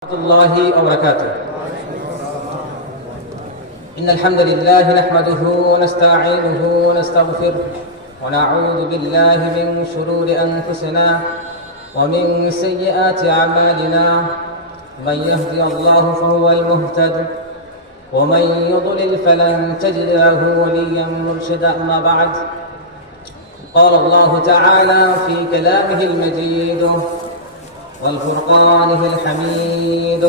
ورحمة الله وبركاته. إن الحمد لله نحمده ونستعينه ونستغفره ونعوذ بالله من شرور أنفسنا ومن سيئات أعمالنا. من يهدي الله فهو المهتد ومن يضلل فلن تجد له وليا مرشدا. أما بعد، قال الله تعالى في كلامه المجيد والفرقانه الحميد: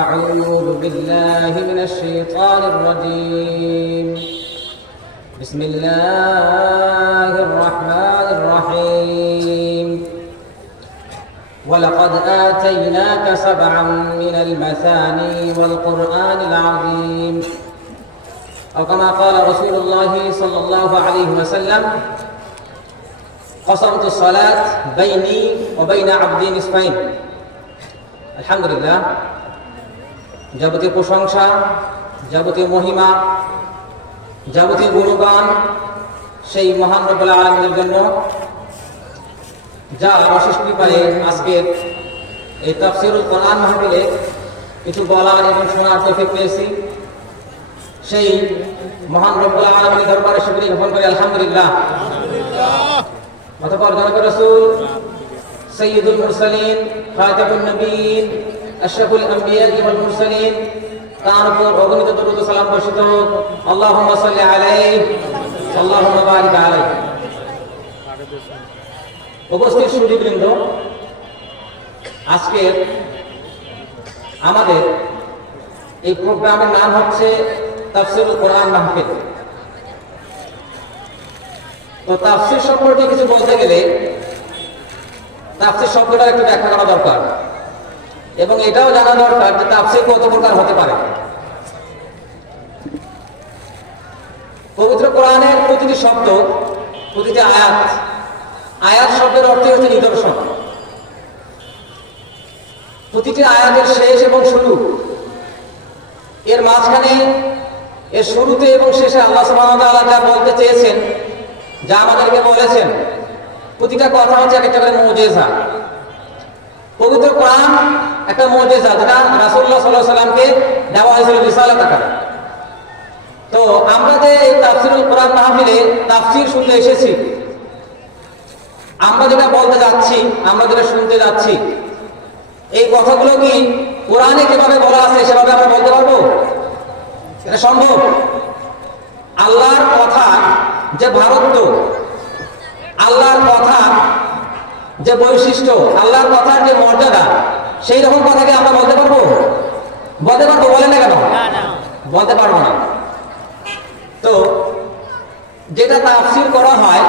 أعوذ بالله من الشيطان الرجيم. بسم الله الرحمن الرحيم. ولقد آتيناك سبعا من المثاني والقرآن العظيم، أو كما قال رسول الله صلى الله عليه وسلم: قسمت الصلاة بيني وبين عبدي نصفين. আলহামদুলিল্লাহ, যাবতীয় প্রশংসা, যাবতীয় মহিমা, যাবতীয় গুণগান সেই মহান রব্বুল আলামিনের জন্য, যা অশেষ কৃপায় আজকের এই তাফসীরুল কোরআন মাহফিলে কিছু বলার এবং শোনার তৌফিক পেয়েছি। সেই মহান রব্বুল আলামিনের দরবারে শুকরিয়া জ্ঞাপন করি আলহামদুলিল্লাহ। অতঃপর জনাব রাসূল সাইয়্যিদুল মুরসালিন, খাতামুন নবিয়্যিন, আশরাফুল আম্বিয়া ওয়াল মুরসালিন, তার উপর অগণিত দরুদ ও সালাম বর্ষিত হোক। আল্লাহুম্মা সাল্লি আলাইহি আল্লাহুম্মা বারিক আলাইহি। উপস্থিত সুধীবৃন্দ, আজকে আমাদের এই প্রোগ্রামের নাম হচ্ছে তাফসীরুল কোরআন মাহফিল। তো তাফসীর সম্পর্কে কিছু বলতে গেলে তাফসীর শব্দটা একটু ব্যাখ্যা করা দরকার, এবং এটাও জানা দরকার যে তাফসীর কত প্রকার হতে পারে। পবিত্র কোরআনের প্রতিটি শব্দ, প্রতিটি আয়াত, আয়াত শব্দের অর্থই হচ্ছে নিদর্শন। প্রতিটি আয়াতের শেষ এবং শুরু, এর মাঝখানে, এর শুরুতে এবং শেষে আল্লাহ সুবহানাহু ওয়া তাআলা যা বলতে চেয়েছেন, যা আমাদেরকে বলেছেন, প্রতিটা কথা হচ্ছে একটা করে মুজিজা। পবিত্র কোরআন একটা মুজিজা, যেটা রাসূলুল্লাহ সাল্লাল্লাহু আলাইহি সাল্লামকে দেওয়া হয়েছিল রিসালাত আকারে। তো আমরা যে এই তাফসীরুল কোরআন মাহফিলে তাফসীর শুনতে এসেছি, আমরা যেটা বলতে যাচ্ছি, আমরা যেটা শুনতে যাচ্ছি, এই কথাগুলো কি কোরআনে যেভাবে বলা আছে সেভাবে আমরা বলতে পারবো? এটা সম্ভব? আল্লাহর কথা যে ভারত্ব, আল্লাহর কথা যে বৈশিষ্ট্য, আল্লাহর কথার যে মর্যাদা, সেই রকম কথাকে আমরা বলতে পারবো? বলতে পারবো? বলে না কেন? বলতে পারবো না। তো যেটা তাফসীর করা হয়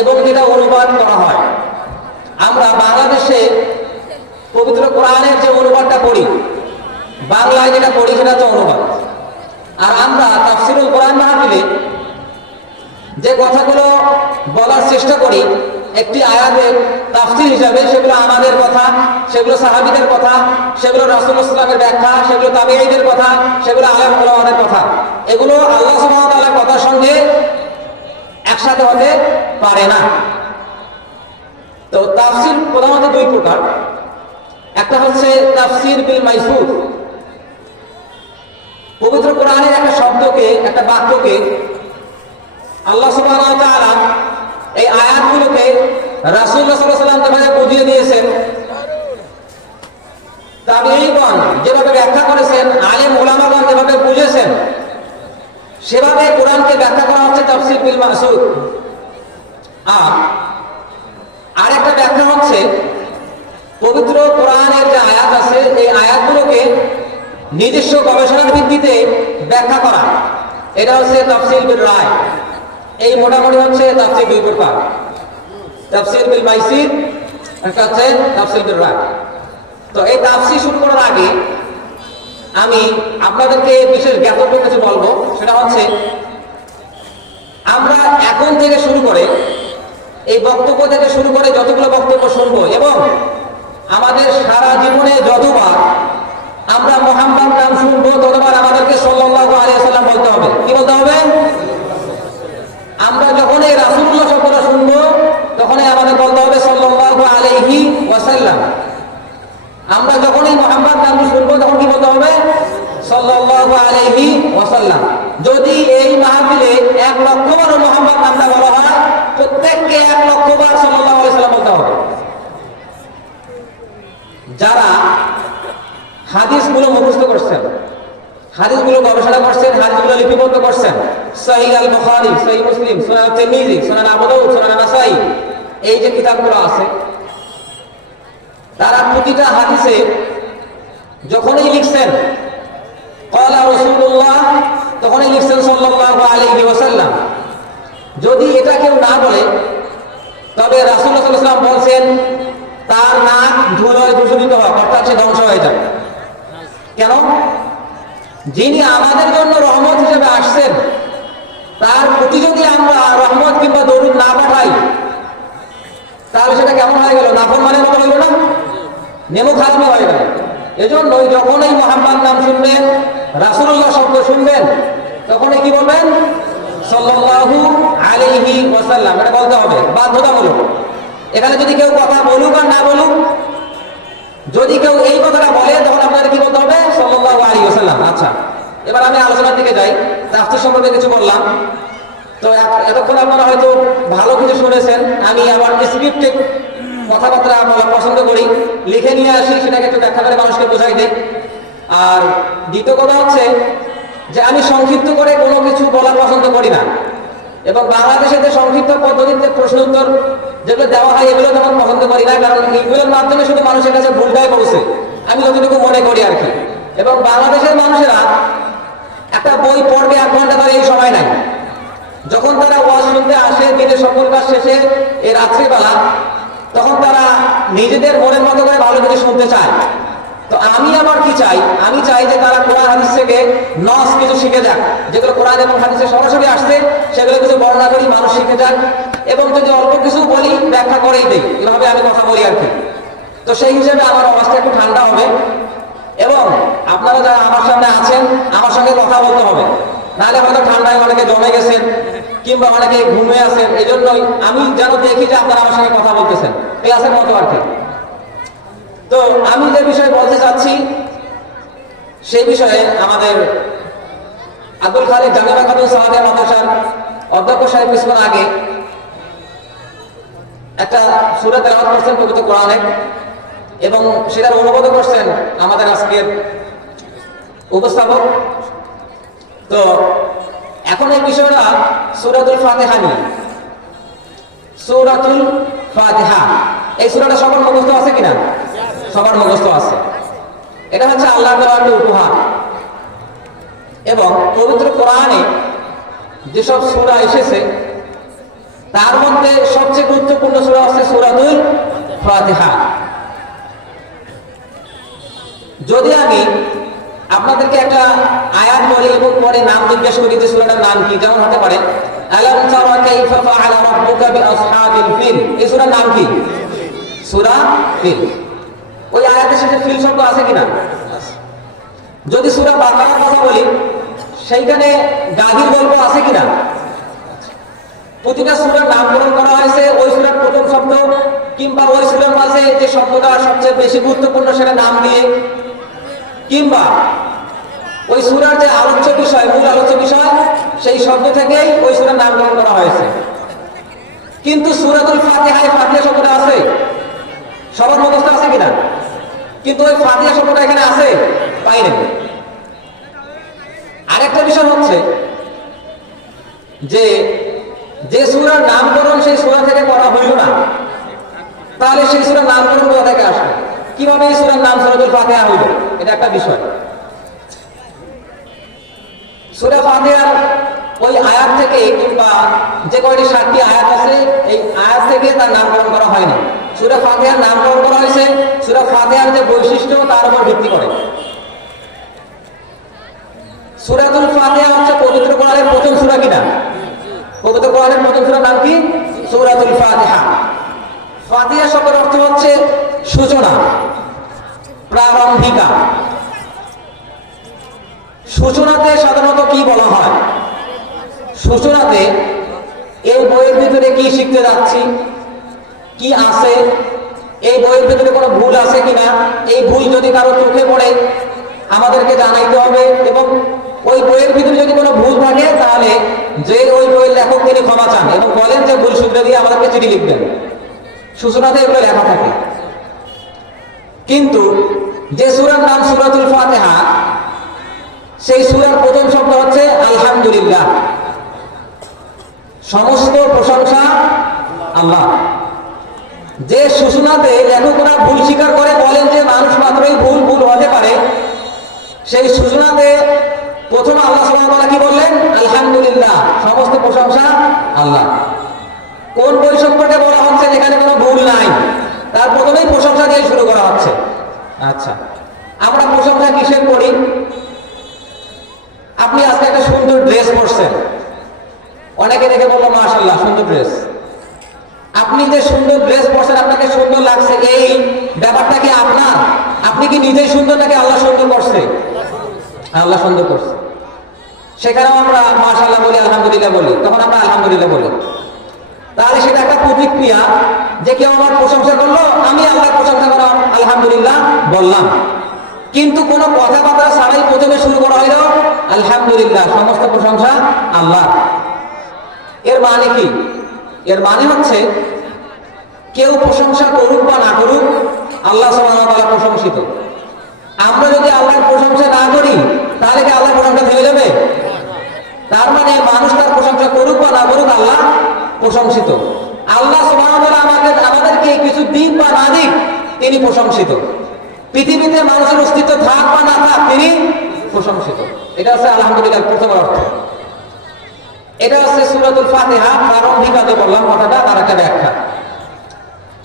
এবং যেটা অনুবাদ করা হয়, আমরা বাংলাদেশে পবিত্র কোরআনের যে অনুবাদটা পড়ি, বাংলায় যেটা পড়ি সেটা হচ্ছে অনুবাদ। আর আমরা তাফসীরুল কোরআন মাহফিলে যে কথাগুলো বলার চেষ্টা করি একটি আয়াতের তাফসীর হিসাবে, সেগুলো আমাদের কথা, সেগুলো সাহাবীদের কথা, সেগুলো রাসূলুল্লাহ সাল্লাল্লাহু আলাইহি ওয়াসাল্লামের ব্যাখ্যা, সেগুলো তাবেঈদের কথা, সেগুলো আলেম ওলামাদের কথা। এগুলো আল্লাহ সুবহানাহু ওয়া তাআলার কথার সঙ্গে একসাথে হতে পারে না। তো তাফসীর প্রধানত দুই প্রকার। একটা হচ্ছে তাফসীর বিল মাইসুর, পবিত্র কোরআনের একটা শব্দকে, একটা বাক্যকে আল্লাহ সুবহানাহু ওয়া তাআলা এই আয়াতগুলোকে রাসূলুল্লাহ সাল্লাল্লাহু আলাইহি ওয়াসাল্লাম যেভাবে বুঝিয়ে দিয়েছেন, তাবেঈগণ যেভাবে ব্যাখ্যা করেছেন, আলেম ওলামাগণ যেভাবে বুঝেছেন, সেভাবে কোরআনকে ব্যাখ্যা করা হচ্ছে তাফসীর বিল মাসুর। আর একটা ব্যাখ্যা হচ্ছে পবিত্র কোরআনের যে আয়াত আছে, এই আয়াতগুলোকে নিজস্ব গবেষণার ভিত্তিতে ব্যাখ্যা করা, এটা হচ্ছে তাফসীর বিল রায়। এই মোটামুটি হচ্ছে তাফসীর দুই প্রকার: তাফসীর বিল মাইসির, একটা হচ্ছে তাফসীর বিল রায়। তো এই তাফসীর শুরু করার আগে আমি আপনাদেরকে বিশেষ জ্ঞাতব্য কিছু বলবো। সেটা হচ্ছে, আমরা এখন থেকে শুরু করে, এই বক্তব্য থেকে শুরু করে যতগুলো বক্তব্য শুনবো, এবং আমাদের সারা জীবনে যতবার আমরা মুহাম্মদ নাম শুনবো, ততবার আমাদেরকে সাল্লাল্লাহু আলাইহি ওয়াসাল্লাম বলতে হবে। কি বলতে হবে? আমরা যখন এই রাসূলুল্লাহ শব্দটা শুনবো, তখনই আমাদের বলতে হবে সাল্লাল্লাহু আলাইহি ওয়াসাল্লাম। আমরা যখনই মুহাম্মদ নাম শুনবো তখন কি বলতে হবে? সাল্লাল্লাহু আলাইহি ওয়াসাল্লাম। যদি এই মাহফিলে 1 লক্ষ বার মুহাম্মদ নামটা বলা হয়, প্রত্যেককে 1 লক্ষ বার সাল্লাল্লাহু আলাইহি ওয়াসাল্লাম বলতে হবে। যারা হাদিসগুলো মুখস্থ করছেন, হাদিসগুলো গবেষণা করছেন, হাদিসগুলো লিপিবদ্ধ করছেন, সহিহ আল বুখারী, সহিহ মুসলিম, সুনান তিরমিজি, সুনান আবু দাউদ, সুনান নাসাই, এই যে কিতাবগুলো আছে, তারা প্রতিটা হাদিসে যখনই লিখছেন ক্বালা রাসূলুল্লাহ, তখনই লিখছেন সাল্লাল্লাহু আলাইহি ওয়াসাল্লাম। যদি এটা কেউ না বলে, তবে রাসূলুল্লাহ সাল্লাল্লাহু আলাইহি ওয়াসাল্লাম বলছেন তার নাক ধুলোয় দূষিত হয়, অর্থাৎ সে ধ্বংস হয়ে যায়। কেন? যিনি আমাদের জন্য রহমত হিসেবে আসছেন, তার প্রতি যদি আমরা রহমত কিংবা দরুদ না পাঠাই, তাহলে সেটা কেমন হয়ে গেল? নাফরমানের মতো হইল না? নেমো খাজমি হয়ে গেল। এজন্যই যখনই মুহাম্মদ নাম শুনবেন, রাসূলুল্লাহ শব্দ শুনবেন, তখনই কি বলবেন? সাল্লাল্লাহু আলাইহি ওয়াসাল্লাম। এটা বলতে হবে, বাধ্যতামূলক। এখানে যদি কেউ কথা বলুক আর না বলুক, যদি কেউ এই কথাটা বলে, তখন আপনাদের কি বলতে হবে? সাল্লাল্লাহু আলাইহি ওয়াসাল্লাম। আচ্ছা, এবার আমি আলোচনার দিকে যাই। তাফসীর সম্পর্কে কিছু বললাম, তো এতক্ষণ আপনারা হয়তো ভালো কিছু শুনেছেন। আমি আবার স্ক্রিপ্টেড কথাবার্তা বলা পছন্দ করি, লিখে নিয়ে আসি, সেটাকে একটু ব্যাখ্যা করে মানুষকে বোঝাই দিই। আর দ্বিতীয় কথা হচ্ছে যে আমি সংক্ষিপ্ত করে কোনো কিছু বলা পছন্দ করি না, এবং বাংলাদেশে যে সংক্ষিপ্ত পদ্ধতিতে প্রশ্ন উত্তর যেগুলো দেওয়া হয়, এগুলো তেমন পছন্দ করি না, কারণ এগুলোর মাধ্যমে শুধু মানুষের কাছে ভুলটাই পৌঁছে, আমি যতটুকু মনে করি আর কি। এবং বাংলাদেশের মানুষেরা একটা বই পড়বে 1 ঘন্টা, তার এই সময় নাই। যখন তারা ওয়াজ শুনতে আসে দিনের সকল কাজ শেষে এই রাত্রিবেলা, তখন তারা নিজেদের মনের মতো করে ভালো কিছু শুনতে চায়। তো আমি আবার কি চাই? আমি চাই যে তারা কোরআন হাদিস থেকে নস কিছু শিখে যাক, যেগুলো কোরআন এবং হাদিসে সরাসরি আসছে সেগুলো কিছু বর্ণনা করি, মানুষ শিখে যাক। এবং যদি অল্প কিছু বলি, ব্যাখ্যা করেই দেই, এভাবে আমি কথা বলি আর কি। তো সেই হিসেবে আমার অবস্থা একটু ঠান্ডা হবে, এবং আপনারা যারা আমার সামনে আছেন, আমার সঙ্গে কথা বলতে হবে। নাহলে হয়তো ঠান্ডায় অনেকে জমে গেছেন, কিংবা অনেকে ঘুমিয়ে আছেন। এই জন্যই আমি যেন দেখি যে আপনারা আমার সঙ্গে কথা বলতেছেন, ক্লাসের মতো আর কি। তো আমি যে বিষয়ে বলতে চাচ্ছি, সেই বিষয়ে আমাদের আব্দুল খালিক জামিয়া খাতুন সাহাদিয়া মাদ্রাসার অধ্যক্ষ সাহেব কিছুক্ষণ আগে একটা সূরা তেলাওয়াত করছেন পবিত্র কোরআনে, এবং সেটার অনুবাদ করছেন আমাদের আজকের উপস্থাপক। তো এখন এই বিষয়টা সূরাতুল ফাতিহা নিয়ে। সূরাতুল ফাতিহা, এই সূরাটা সবার মুখস্থ আছে কিনা? সবার মুখস্থ আছে। এটা হচ্ছে আল্লাহর দেওয়া একটা উপহার। এবং পবিত্র কোরআনে যেসব সূরা এসেছে, তার মধ্যে সবচেয়ে গুরুত্বপূর্ণ সূরা হচ্ছে সূরাতুল ফাতিহা। যদি আমি আপনাদেরকে একটা আয়াত বলি এবং পরে নাম জিজ্ঞেস করি যে সূরাটার নাম কি, যেমন হতে পারে আলাম তারা কাইফা ফাআলা রাব্বুকা বিআসহাবিল ফিল, এই সূরার নাম কি? সূরা ফিল। ওই আয়াতের সাথে ফিল শব্দ আছে কিনা? যদি সূরা বাকারার কথা বলি, সেইখানে গাভীর গল্প আছে কিনা? প্রতিটা সূরার নামকরণ করা হয়েছে ওই সূরার প্রথম শব্দ, কিংবা ওই সূরার মাঝে যে শব্দটা সবচেয়ে বেশি গুরুত্বপূর্ণ সেটা নাম দিয়ে, কিংবা ওই সূরার যে আলোচ্য বিষয়, মূল আলোচ্য বিষয়, সেই শব্দ থেকেই ওই সূরার নামকরণ করা হয়েছে। কিন্তু সূরাতুল ফাতিহায় ফাতিহা শব্দটা আছে, সবার মুখস্থ আছে কিনা? কিন্তু ওই ফাতিহা শব্দটা এখানে আছে, পাই না। আরেকটা বিষয় হচ্ছে যে যে সূরার নামকরণ সেই সূরা থেকে করা হইল না, তাহলে সেই সূরার নামকরণ কোথা থেকে আসবে? কিভাবে এই সূরার নাম সূরাতুল ফাতিহা হইল? এটা একটা বিষয়। সূরা ফাতিহার ওই আয়াত থেকে, কিংবা যে কয়টি 7টি আয়াত আছে, এই আয়াত থেকে তার নামকরণ করা হয়নি। সূরা ফাতিহার নামকরণ করা হয়েছে সূরা ফাতিহার যে বৈশিষ্ট্য তার উপর ভিত্তি করে। সূরাতুল ফাতিহা হচ্ছে পবিত্র কোরআনের প্রথম সূরা কিনা? পবিত্র কোরআনের প্রথম সূরার নাম কি? সূরাতুল ফাতিহা। ফাতিহা শব্দের অর্থ হচ্ছে সূচনা, প্রারম্ভিকা। সূচনাতে সাধারণত কি বলা হয়? সূচনাতে এই বইয়ের ভিতরে কি শিখতে যাচ্ছি, কি আছে, এই বইয়ের ভিতরে কোনো ভুল আছে কিনা, এই ভুল যদি কারো চোখে পড়ে আমাদেরকে জানাইতে হবে, এবং ওই বইয়ের ভিতরে যদি কোনো ভুল থাকে তাহলে যে ওই বইয়ের লেখক তিনি ক্ষমা চান এবং বলেন যে ভুল শুধরে দিয়ে আমাদেরকে চিঠি লিখবেন। সূচনাতে এগুলো লেখা থাকে। কিন্তু যে সূরার নাম সূরাতুল ফাতিহা, সেই সূরার প্রথম শব্দ হচ্ছে আলহামদুলিল্লাহ, সমস্ত প্রশংসা আল্লাহ। যে সূচনাতে লেখকরা ভুল স্বীকার করে বলেন যে মানুষ মাত্রই ভুল ভুল হতে পারে, সেই সূচনাতে প্রথম আল্লাহ সুবহানাহু ওয়া তাআলা কি বললেন? আলহামদুলিল্লাহ, সমস্ত প্রশংসা আল্লাহ। কোন বই সম্পর্কে বলা হচ্ছে যেখানে কোনো ভুল নাই? তার প্রথমেই প্রশংসা দিয়ে শুরু করা হচ্ছে। আচ্ছা, আমরা প্রশংসা কিসের করি? আপনি আজকে একটা সুন্দর ড্রেস পরছেন, অনেকে দেখে বললো মাশাআল্লাহ সুন্দর ড্রেস। আপনি যে সুন্দর ড্রেস পরছেন, আপনাকে সুন্দর লাগছে, এই ব্যাপারটা কি আপনার? আপনি কি নিজেই সুন্দর নাকি আল্লাহ সুন্দর করছে? আল্লাহ সুন্দর করছে। সেখানেও আমরা মাশাআল্লাহ বলি, আলহামদুলিল্লাহ বলি, তখন আমরা আলহামদুলিল্লাহ বলি। তাহলে সেটা একটা প্রতিক্রিয়া যে কেউ আমার প্রশংসা করলো, আমি আল্লাহর প্রশংসা করলাম, আলহামদুলিল্লাহ বললাম। কিন্তু কোনো কথাবার্তা ছাড়াই প্রথমে শুরু করা হইল আলহামদুলিল্লাহ, সমস্ত প্রশংসা আল্লাহ। এর মানে কি? এর মানে হচ্ছে কেউ প্রশংসা করুক বা না করুক, আল্লাহ সুবহানাহু ওয়া তাআলা প্রশংসিত। আমরা যদি আল্লাহর প্রশংসা না করি তাহলে কি আল্লাহর প্রশংসা থেমে যাবে? তার মানে মানুষ তার প্রশংসা করুক বা না করুক, আল্লাহ প্রশংসিত। আল্লাহ সুবহানাহু ওয়া তাআলা আমাদেরকে কিছু দিক বা না দিক, তিনি প্রশংসিত। পৃথিবীতে মানুষের অস্তিত্ব থাক বা না থাক, তিনি প্রশংসিত। এটা হচ্ছে আলহামদুলিল্লাহ প্রথম অর্থ। এটা হচ্ছে সূরাতুল ফাতিহা প্রারম্ভিক আগে বললাম কথাটা, তার একটা ব্যাখ্যা।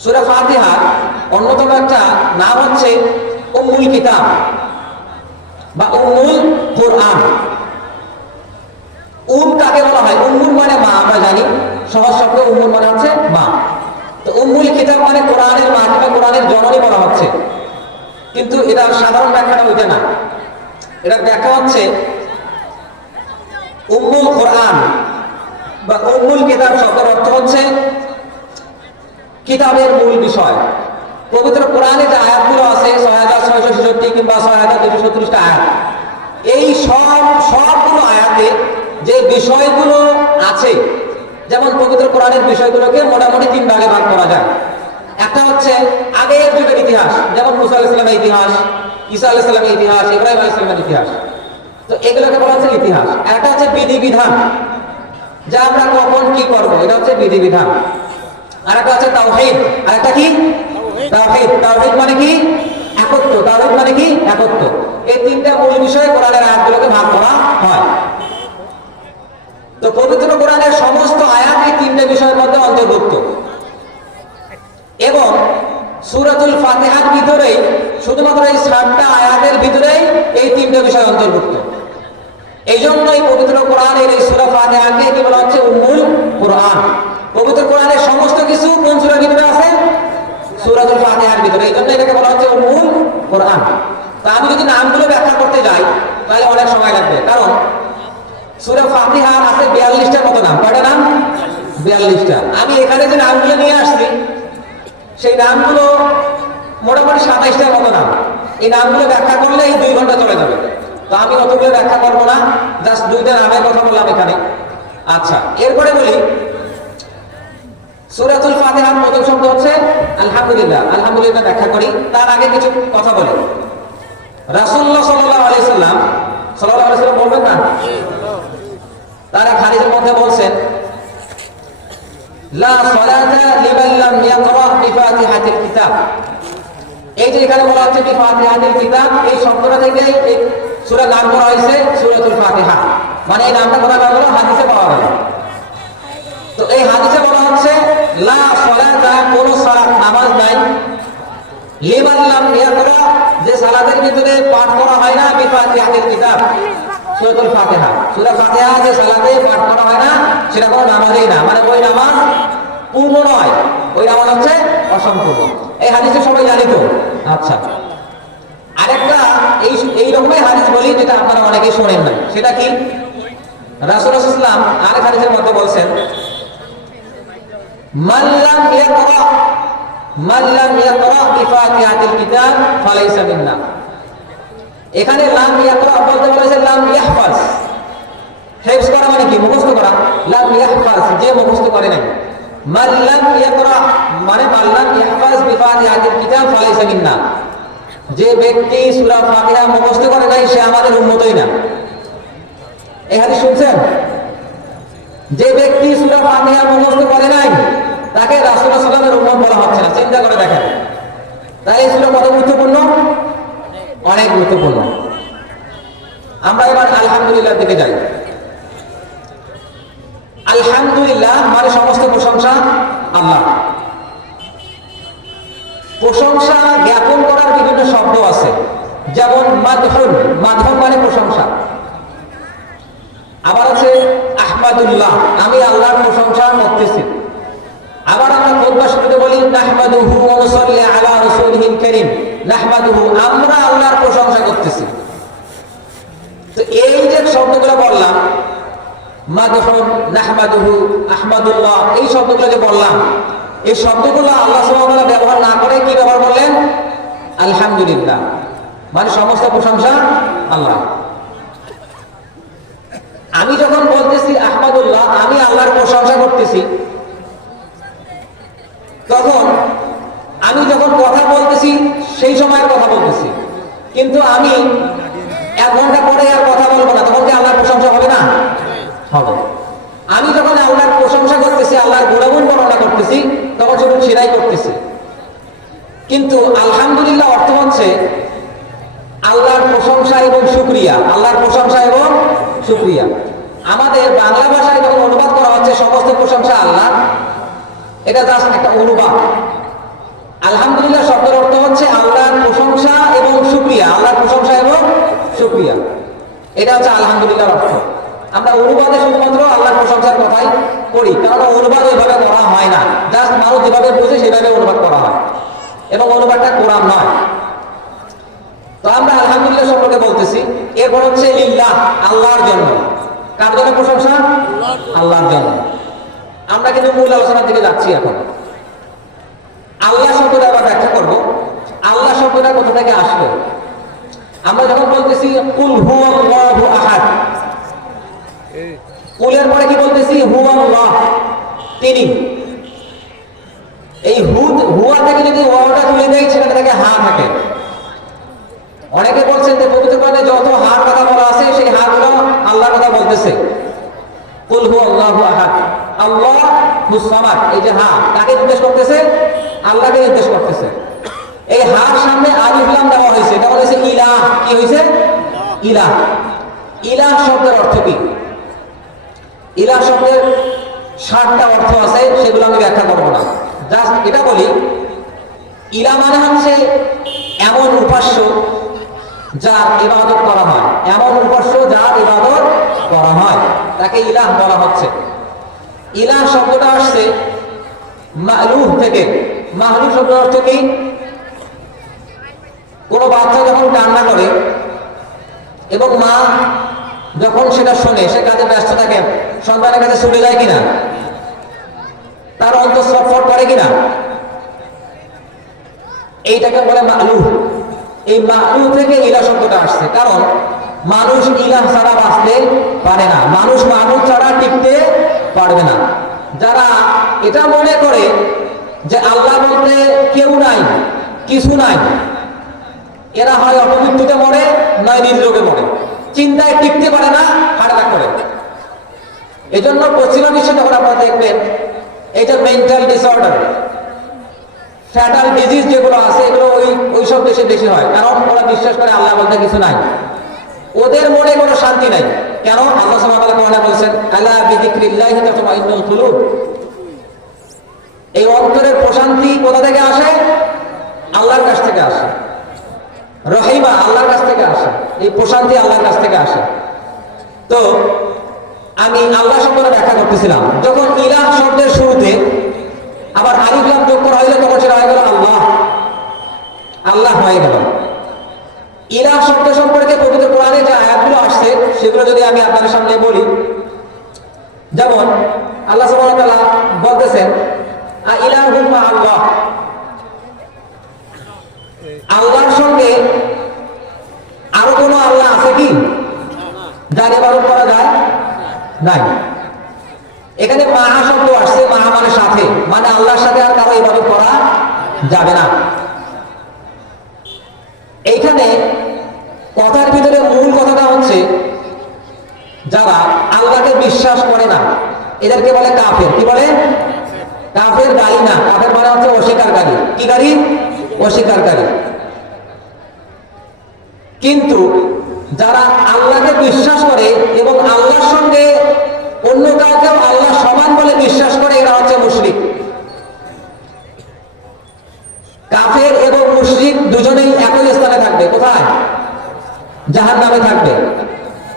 সূরা ফাতিহা অন্যতম একটা নাম হচ্ছে উম্মুল কিতাব বা উম্মুল কুরআন। কাকে বলা হয়? উম্মুল মানে মা, আমরা জানি সহজ শব্দ উম্মুল মানে হচ্ছে মা। তো উম্মুল কিতাব মানে কোরআনের মা কিংবা কোরআনের জননী বলা হচ্ছে। কিন্তু এটা সাধারণ ব্যাখ্যাটা ওইটা না। এটার ব্যাখ্যা হচ্ছে উম্মুল কোরআন বা উম্মুল কিতাব শব্দের অর্থ হচ্ছে কিতাবের মূল বিষয়। পবিত্র কোরআনে যে আয়াতগুলো আছে ৬৬৬৬ কিংবা ৬২৩৬টা আয়াত, এই সবগুলো আয়াতে যে বিষয়গুলো আছে, যেমন পবিত্র কোরআনের বিষয়গুলোকে মোটামুটি ৩ ভাগে ভাগ করা যায়। একটা হচ্ছে আগের যুগের ইতিহাস, যেমন মুসা আলাইহিস সালামের ইতিহাস, ঈসা আলাইহিস সালামের ইতিহাস, ইব্রাহিম আলাইহিস সালামের ইতিহাস। তো এগুলোকে বলা হচ্ছে ইতিহাস। একটা হচ্ছে বিধিবিধান, যা আমরা কখন কি করব, এটা হচ্ছে বিধিবিধান। আর একটা হচ্ছে তাওহীদ। আর একটা কি? তাওহীদ। তাওহীদ মানে কি? একত্ব। তাওহীদ মানে কি? একত্ব। এই 3টা মূল বিষয়ে কোরআনের আয়াতগুলোকে ভাগ করা হয়। তো পবিত্র কোরআনের সমস্ত আয়াত এই 3টে বিষয়ের মধ্যে অন্তর্ভুক্ত, এবং সূরাতুল ফাতিহার ভিতরে শুধুমাত্র এই 7টা আয়াতের ভিতরেই এই 3টে বিষয় অন্তর্ভুক্ত। এই জন্যই পবিত্র কোরআনের এই সূরা ফাতিহাকে কি বলা হচ্ছে? উম্মুল কোরআন। পবিত্র কোরআনের সমস্ত কিছু কোন সূরার ভিতরে আছে? সূরাতুল ফাতিহার ভিতরে। এই জন্য এটাকে বলা হচ্ছে উম্মুল কোরআন। তো আমি যদি নামগুলো ব্যাখ্যা করতে যাই তাহলে অনেক সময় লাগবে, কারণ সূরা ফাতিহার আছে 42টার মতো নাম। কয়টা নাম? 42টা। আমি এখানে যে নামগুলো নিয়ে আসছি সেই নামগুলো মোটামুটি 27টার মতো নাম। এই নামগুলো ব্যাখ্যা করলে এই 2 ঘন্টা চলে যাবে। তো আমি অতগুলো ব্যাখ্যা করবো না, জাস্ট 2টা নামের কথা বললাম এখানে। আচ্ছা, এরপরে বলি সূরাতুল ফাতিহার প্রথম শব্দ হচ্ছে আলহামদুলিল্লাহ। আলহামদুলিল্লাহ ব্যাখ্যা করি, তার আগে কিছু কথা বলি। রাসূলুল্লাহ সাল্লাল্লাহু আলাইহি সাল্লাম বলবেন না, তার এক হাদিসের মধ্যে বলছেন লা সালাতা লিমান লাম ইয়াকরা বিফাতিহাতিল কিতাব। এই যে এখানে বলা হচ্ছে বিফাতিহাতিল কিতাব, এই শব্দটা থেকে এই সূরার নাম করা হয়েছে সূরাতুল ফাতিহা। মানে এই নামটা করা হলো হাদিসে পাওয়া গেল। তো এই হাদিসে বলা হচ্ছে লা সালাতা, কোন সালাত নামাজ নাই, লিমান লাম ইয়াকরা, যে সালাতের ভিতরে পাঠ করা হয় না বিফাতিহাতিল কিতাব, সূরাতুল ফাতিহা। সূরা ফাতিহা যে সালাতে পাঠ করা হয় না সেটা কোনো নামাজই না, মানে ওই নামাজ পূর্ণ নয়, ওই নামাজ হচ্ছে অসম্পূর্ণ। এই হাদিসটা সবাই জানি তো। আচ্ছা, আরেকটা এই রকমই হাদিস বলি যেটা আপনারা অনেকেই শোনেন না। সেটা কি? রাসূলুল্লাহ সাল্লাল্লাহু আলাইহি ওয়াসাল্লাম আরেক হাদিসের মধ্যে বলছেন মান লাম ইয়াকরা মান লাম ইয়াকরা বিফাতিহাতিল কিতাব ফালাইসা মিন্না। এখানে লাম ইয়াকরা বলতে বলেছে লাম ইয়াহফাজ। হিফজ করা মানে কি? মুখস্থ করা। লাম ইয়াহফাজ, যে মুখস্থ করে নাই। মান লাম ইয়াকরা মানে মান লাম ইয়াহফাজ বিফাতিহাতিল কিতাব ফালাইসা মিন্না। যে ব্যক্তি সূরা ফাতিহা মুখস্থ করে নাই সে আমাদের উম্মতই না। এই হাদিস শুনছেন? যে ব্যক্তি সূরা ফাতিহা মুখস্থ করে নাই তাকে রাসূলুল্লাহ সাল্লাল্লাহু আলাইহি ওয়াসাল্লামের উম্মত বলা হচ্ছে না। চিন্তা করে দেখেন, তাই এই সূরা কত গুরুত্বপূর্ণ? অনেক গুরুত্বপূর্ণ। আমরা এবার আলহামদুলিল্লাহ দিকে যাই। আলহামদুলিল্লাহ মানে সমস্ত প্রশংসা আল্লাহ। প্রশংসা জ্ঞাপন করার বিভিন্ন শব্দ আছে, যেমন মাদহুন, মাদহুন মানে প্রশংসা। আবার আছে আহমাদুল্লাহ, আমি আল্লাহর প্রশংসা করতেছি। আবার আমরা খুতবা শুরুতে বলি নাহমাদুহু ওয়া নুসাল্লি আলা রাসূলিহিল কারীম, নাহমাদুহু, আমরা আল্লাহর প্রশংসা করতেছি। তো এই যে শব্দগুলো বললাম মাদহুন, নাহমাদুহু, আহমাদুল্লাহ, এই শব্দগুলো যে বললাম, এই শব্দগুলো আল্লাহ সুবহানাহু ওয়া তাআলা ব্যবহার না করে কি ব্যবহার করলেন? আলহামদুলিল্লাহ, মানে সমস্ত প্রশংসা আল্লাহ। আমি যখন বলতেছি আহমাদুল্লাহ, আমি আল্লাহর প্রশংসা করতেছি, তখন আমি যখন কথা বলতেছি সেই সময়ের কথা বলতেছি, কিন্তু আমি 1 ঘন্টা পরে আর কথা বলবো না, তখন কি আল্লাহর প্রশংসা হবে না? হবে। আমি যখন আল্লাহর প্রশংসা করতেছি, আল্লাহর গুণাগুণ বর্ণনা করতেছি, তখন শুধু সেটাই করতেছি। কিন্তু আলহামদুলিল্লাহ অর্থ হচ্ছে আল্লাহর প্রশংসা এবং শুকরিয়া, আল্লাহর প্রশংসা এবং শুকরিয়া। আমাদের বাংলা ভাষায় যখন অনুবাদ করা হচ্ছে সমস্ত প্রশংসা আল্লাহ, এটা জাস্ট একটা অনুবাদ। আলহামদুলিল্লাহ শব্দের অর্থ হচ্ছে আল্লাহর প্রশংসা এবং শুকরিয়া, আল্লাহর প্রশংসা এবং শুকরিয়া, এটা হচ্ছে আলহামদুলিল্লাহর অর্থ। আমরা অনুবাদে শুধুমাত্র আল্লাহর প্রশংসার কথাই করি, কারণ অনুবাদ ওইভাবে করা হয় না, জাস্ট মানুষ যেভাবে বোঝে সেভাবে অনুবাদ করা হয়, এবং অনুবাদটা কোরআন নয়। তো আমরা আলহামদুলিল্লাহ সম্পর্কে বলতেছি। এরপর হচ্ছে লিল্লাহ, আল্লাহর জন্য। কার জন্য প্রশংসা? আল্লাহর জন্য। আমরা কিন্তু মূল আলোচনার দিকে যাচ্ছি এখন। আল্লাহ শব্দটা আবার ব্যাখ্যা করব। আল্লাহ শব্দটা কোথা থেকে আসলো? আমরা যখন বলতেছি কুল হুয়াল্লাহু আহাদ, কুলের পরে কি বলতেছি? হুয়াল্লাহ, তিনি। এই হুয়া থেকে যদি ওয়াওটা তুলে দেয় সেখানে থেকে হা থাকে। অনেকে বলছেন যে পবিত্র কোরআনে যত হার কথা বলা আছে সেই হারগুলো আল্লাহর কথা বলতেছে। কুল হুয়াল্লাহু আহাদ, আল্লাহুস সামাদ, এই যে হা কাকে নির্দেশ করতেছে? আল্লাহকে নির্দেশ করতেছে। এই হার সামনে আলিফ লাম দেওয়া হয়েছে, এটা হচ্ছে ইলাহ। কি হয়েছে? ইলাহ। ইলাহ শব্দের অর্থ কি? ইলাহ শব্দের 60টা অর্থ আছে, সেগুলো আমি ব্যাখ্যা করব না, জাস্ট এটা বলি। ইলাহ মানে হচ্ছে এমন উপাস্য যার ইবাদত করা হয়, এমন উপাস্য যার ইবাদত করা হয়, তাকে ইলাহ বলা হচ্ছে। ইলাহ শব্দটা আসছে মা'লুহ থেকে। মা'লুহ শব্দের অর্থ কি? কোনো বাচ্চা যখন কান্না করে এবং মা যখন সেটা শোনে, সে কাজে ব্যস্ত থাকে, সন্তানের কাছে ছুটে যায় কিনা? তার অন্তর ছটফট করে কিনা? এইটাকে বলে মা'লুহ। এই মা'লুহ থেকে ইলাহ শব্দটা আসছে, কারণ মানুষ ইলাহ ছাড়া বাঁচতে পারে না, মানুষ ছাড়া টিকতে পারবে না। যারা এটা মনে করে যে আল্লাহ বলতে কেউ নাই, কিছু নাই, এরা হয় অপমৃত্যুতে মরে, নয় হৃদরোগে মরে, চিন্তায় টিকতে পারে না, হার্ট অ্যাটাক করে। এজন্য পশ্চিমা বিশ্বে যখন আপনারা দেখবেন এই যে মেন্টাল ডিসঅর্ডার, ফ্যাটাল ডিজিজ যেগুলো আছে, এগুলো ওই সব দেশে বেশি হয়, কারণ ওরা বিশ্বাস করে আল্লাহ বলতে কিছু নাই, ওদের মনে কোনো শান্তি নাই। কেন? আল্লাহ সুবহানাহু ওয়া তাআলা কোরআনে বলেছেন আলা বিযিকরিল্লাহি তাতমাইন্নুল কুলুব। এই অন্তরের প্রশান্তি কোথা থেকে আসে? আল্লাহর কাছ থেকে আসে। রহিমা আল্লাহর কাছ থেকে আসে, এই প্রশান্তি আল্লাহর কাছ থেকে আসে। তো আমি আল্লাহ শব্দটা ব্যাখ্যা করতেছিলাম, যখন ইলাহ শব্দের শুরুতে আবার আলিফ লাম যোগ করা হইলো তখন সেটা হয়ে গেল আল্লাহ, আল্লাহ হয়ে গেল। ইলাহ শব্দ সম্পর্কে পবিত্র কোরআনে যে আয়াতগুলো আসছে সেগুলো যদি আমি আপনাদের সামনে বলি, যেমন আল্লাহ সুবহানাহু ওয়া তাআলা বলতেছেন ইলাহুম মা আল্লাহ, আল্লাহর সঙ্গে আরো কোনো আল্লাহ আছে কি যার ইবাদত করা যায়? নাই। এখানে মাহা শব্দ আসছে, মাহা মানে সাথে, মানে আল্লাহর সাথে আর কারো ইবাদত করা যাবে না। এইখানে কথার ভিতরে মূল কথাটা হচ্ছে যারা আল্লাহকে বিশ্বাস করে না এদেরকে বলে কাফের। কি বলে? কাফের গালি না, কাফের মানে হচ্ছে অস্বীকারী। কি গালি? অস্বীকারী। কিন্তু যারা আল্লাহকে বিশ্বাস করে এবং আল্লাহর সঙ্গে অন্য কাউকেও আল্লাহ সমান বলে বিশ্বাস করে, এরা হচ্ছে মুশরিক। কাফের এবং মুশরিক দুজনেই একই স্থানে থাকবে। কোথায়? জাহান্নামে থাকবে।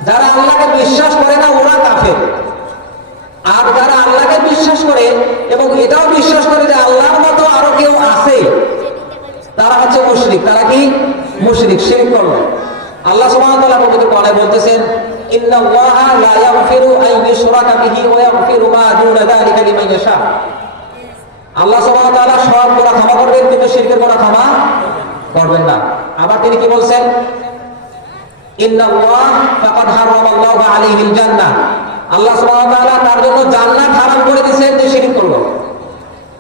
যারা আল্লাহকে বিশ্বাস করে না ওরা কাফের, আর যারা আল্লাহকে বিশ্বাস করে এবং এটাও বিশ্বাস করে যে আল্লাহর মতো আরো কেউ আছে, তারা হচ্ছে মুশরিক। তারা কি? মুশরিক, শিরক করলো। আল্লাহ সুবহানাহু ওয়া তাআলা পবিত্র কোরআনে বলতেছেন, ইন্নাল্লাহা লা ইয়াগফিরু আন ইউশরাকা বিহি ওয়া ইয়াগফিরু মা দুনা যালিকা লিমান ইয়াশা। আল্লাহ সুবহানাহু ওয়া তাআলা সব গুনাহ ক্ষমা করবেন, কিন্তু শিরকের গুনাহ ক্ষমা করবেন না। আবার তিনি কি বলছেন? ইন্নাল্লাহ ফাকাদ হারামাল্লাহু আলাইহিল জান্নাহ। আল্লাহ সুবহানাহু ওয়া তাআলা তার জন্য জান্নাত হারাম করে দিয়েছেন যে শিরক করলো।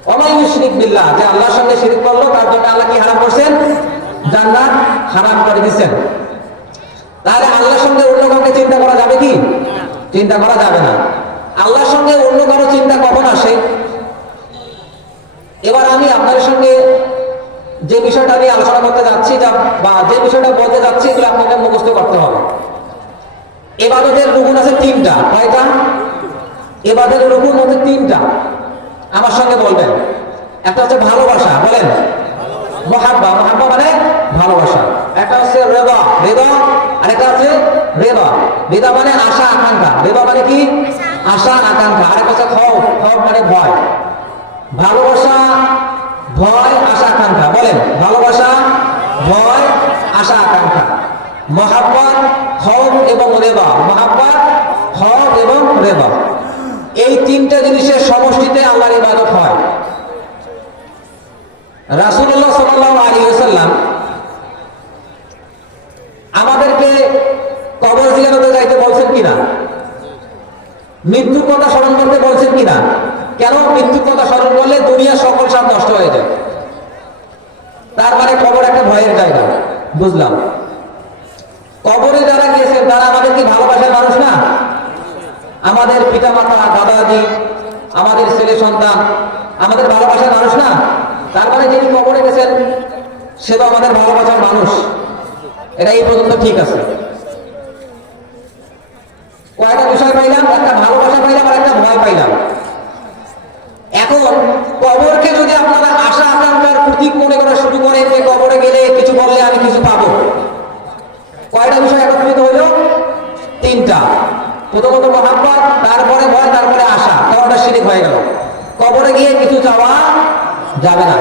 ওয়া মান ইউশরিক বিল্লাহ, যে আল্লাহর সঙ্গে শিরক করলো তার জন্য আল্লাহ কি হারাম করেছেন? জান্নাত হারাম করে দিয়েছেন। তাহলে আল্লাহর সঙ্গে অন্য কাউকে চিন্তা করা যাবে কি? চিন্তা করা যাবে না। আল্লাহর সঙ্গে অন্য কারো চিন্তা কখন আসে? এবার আমি আপনাদের সঙ্গে যে বিষয়টা নিয়ে আলোচনা করতে যাচ্ছি বা যে বিষয়টা বলতে যাচ্ছি, এগুলো আপনাকে মুখস্থ করতে হবে। ইবাদতের রুকুন আছে তিনটা। কয়টা? ইবাদতের রুকুন হচ্ছে তিনটা। আমার সঙ্গে বলবেন। একটা হচ্ছে ভালোবাসা, বলেন মুহাব্বা। মুহাব্বা মানে ভালোবাসা। একটা হচ্ছে রিদা, রিদা। আরেকটা হচ্ছে রিদা। রিদা মানে আশা আকাঙ্ক্ষা। রিদা মানে কি? আশা আকাঙ্ক্ষা। আরেকটা হচ্ছে খৌফ, খৌফ মানে ভয়। ভালোবাসা, ভয়, আশা আকাঙ্ক্ষা। বলেন ভালোবাসা, ভয়, আশা আকাঙ্ক্ষা। মুহাব্বত, খৌফ এবং রিদা। মুহাব্বত, খৌফ এবং রিদা। এই তিনটা জিনিসের সমষ্টিতে আল্লাহর ইবাদত হয়। রাসূলুল্লাহ সাল্লাল্লাহু আলাইহি ওয়াসাল্লাম আমাদেরকে কবর জিয়ারতে যাইতে বলছেন কিনা? মৃত্যুর কথা স্মরণ করতে বলছেন কিনা? কেন? মৃত্যুর কথা স্মরণ করলে দুনিয়া সকল স্বাদ নষ্ট হয়ে যায়। তার মানে কবর একটা ভয়ের জায়গা। বুঝলাম। কবরে যারা গিয়েছেন তারা আমাদের কি ভালোবাসার মানুষ না? আমাদের পিতামাতা, দাদাজি, আমাদের ছেলে সন্তান আমাদের ভালোবাসার মানুষ না? তার মানে যিনি কবরে গেছেন সে তো আমাদের ভালোবাসার মানুষ। এটা এই পর্যন্ত ঠিক আছে। কয়টা বিষয় পাইলাম? একটা ভালোবাসা পাইলাম আর একটা ভয় পাইলাম। এখন কবরকে যদি আপনারা আশা আকাঙ্ক্ষার প্রতীক মনে করা শুরু করেন যে কবরে গেলে কিছু বললে আমি কিছু পাবো, কয়টা বিষয় একত্রিত হইল? তিনটা। প্রথমত মহাব্বত, তারপরে ভয়, তারপরে আশা। কবরটা শিরক হয়ে গেল। কবরে গিয়ে কিছু চাওয়া যাবে না।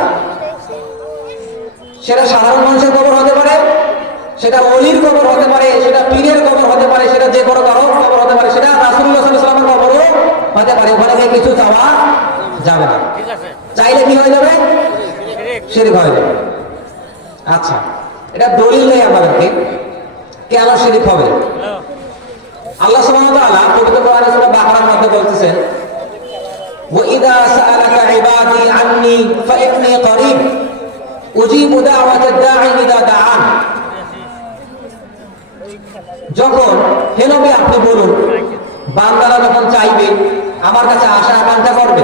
সেটা সাধারণ মানুষের কবর হতে পারে, সেটা ওলির কবর হতে পারে, সেটা পীরের কবর হতে পারে, সেটা যে কোনো কারো কবর হতে পারে, সেটা রাসূলুল্লাহ সাল্লাল্লাহু আলাইহি ওয়াসাল্লামের কবরও হতে পারে। ওখানে গিয়ে কিছু চাওয়া যাবে না। চাইলে কি হয়ে যাবে? শিরক হয়ে যাবে। আচ্ছা, এটা দলিল নেই আমাদেরকে কেন শিরক হবে। আল্লাহ সুবহানাহু ওয়া তাআলা পবিত্র কোরআনে সূরা বাকারার মধ্যে বলতেছেন, ওয়া ইযা সাআলাকা ইবাদি আন্নী ফাইন্নী করিব উজিবু দাওয়াতাদ দাঈ ইযা দাআন। যখন হে নবী আপনি বলুন, বান্দারা যখন চাইবে, আমার কাছে আশা আকাঙ্ক্ষা করবে,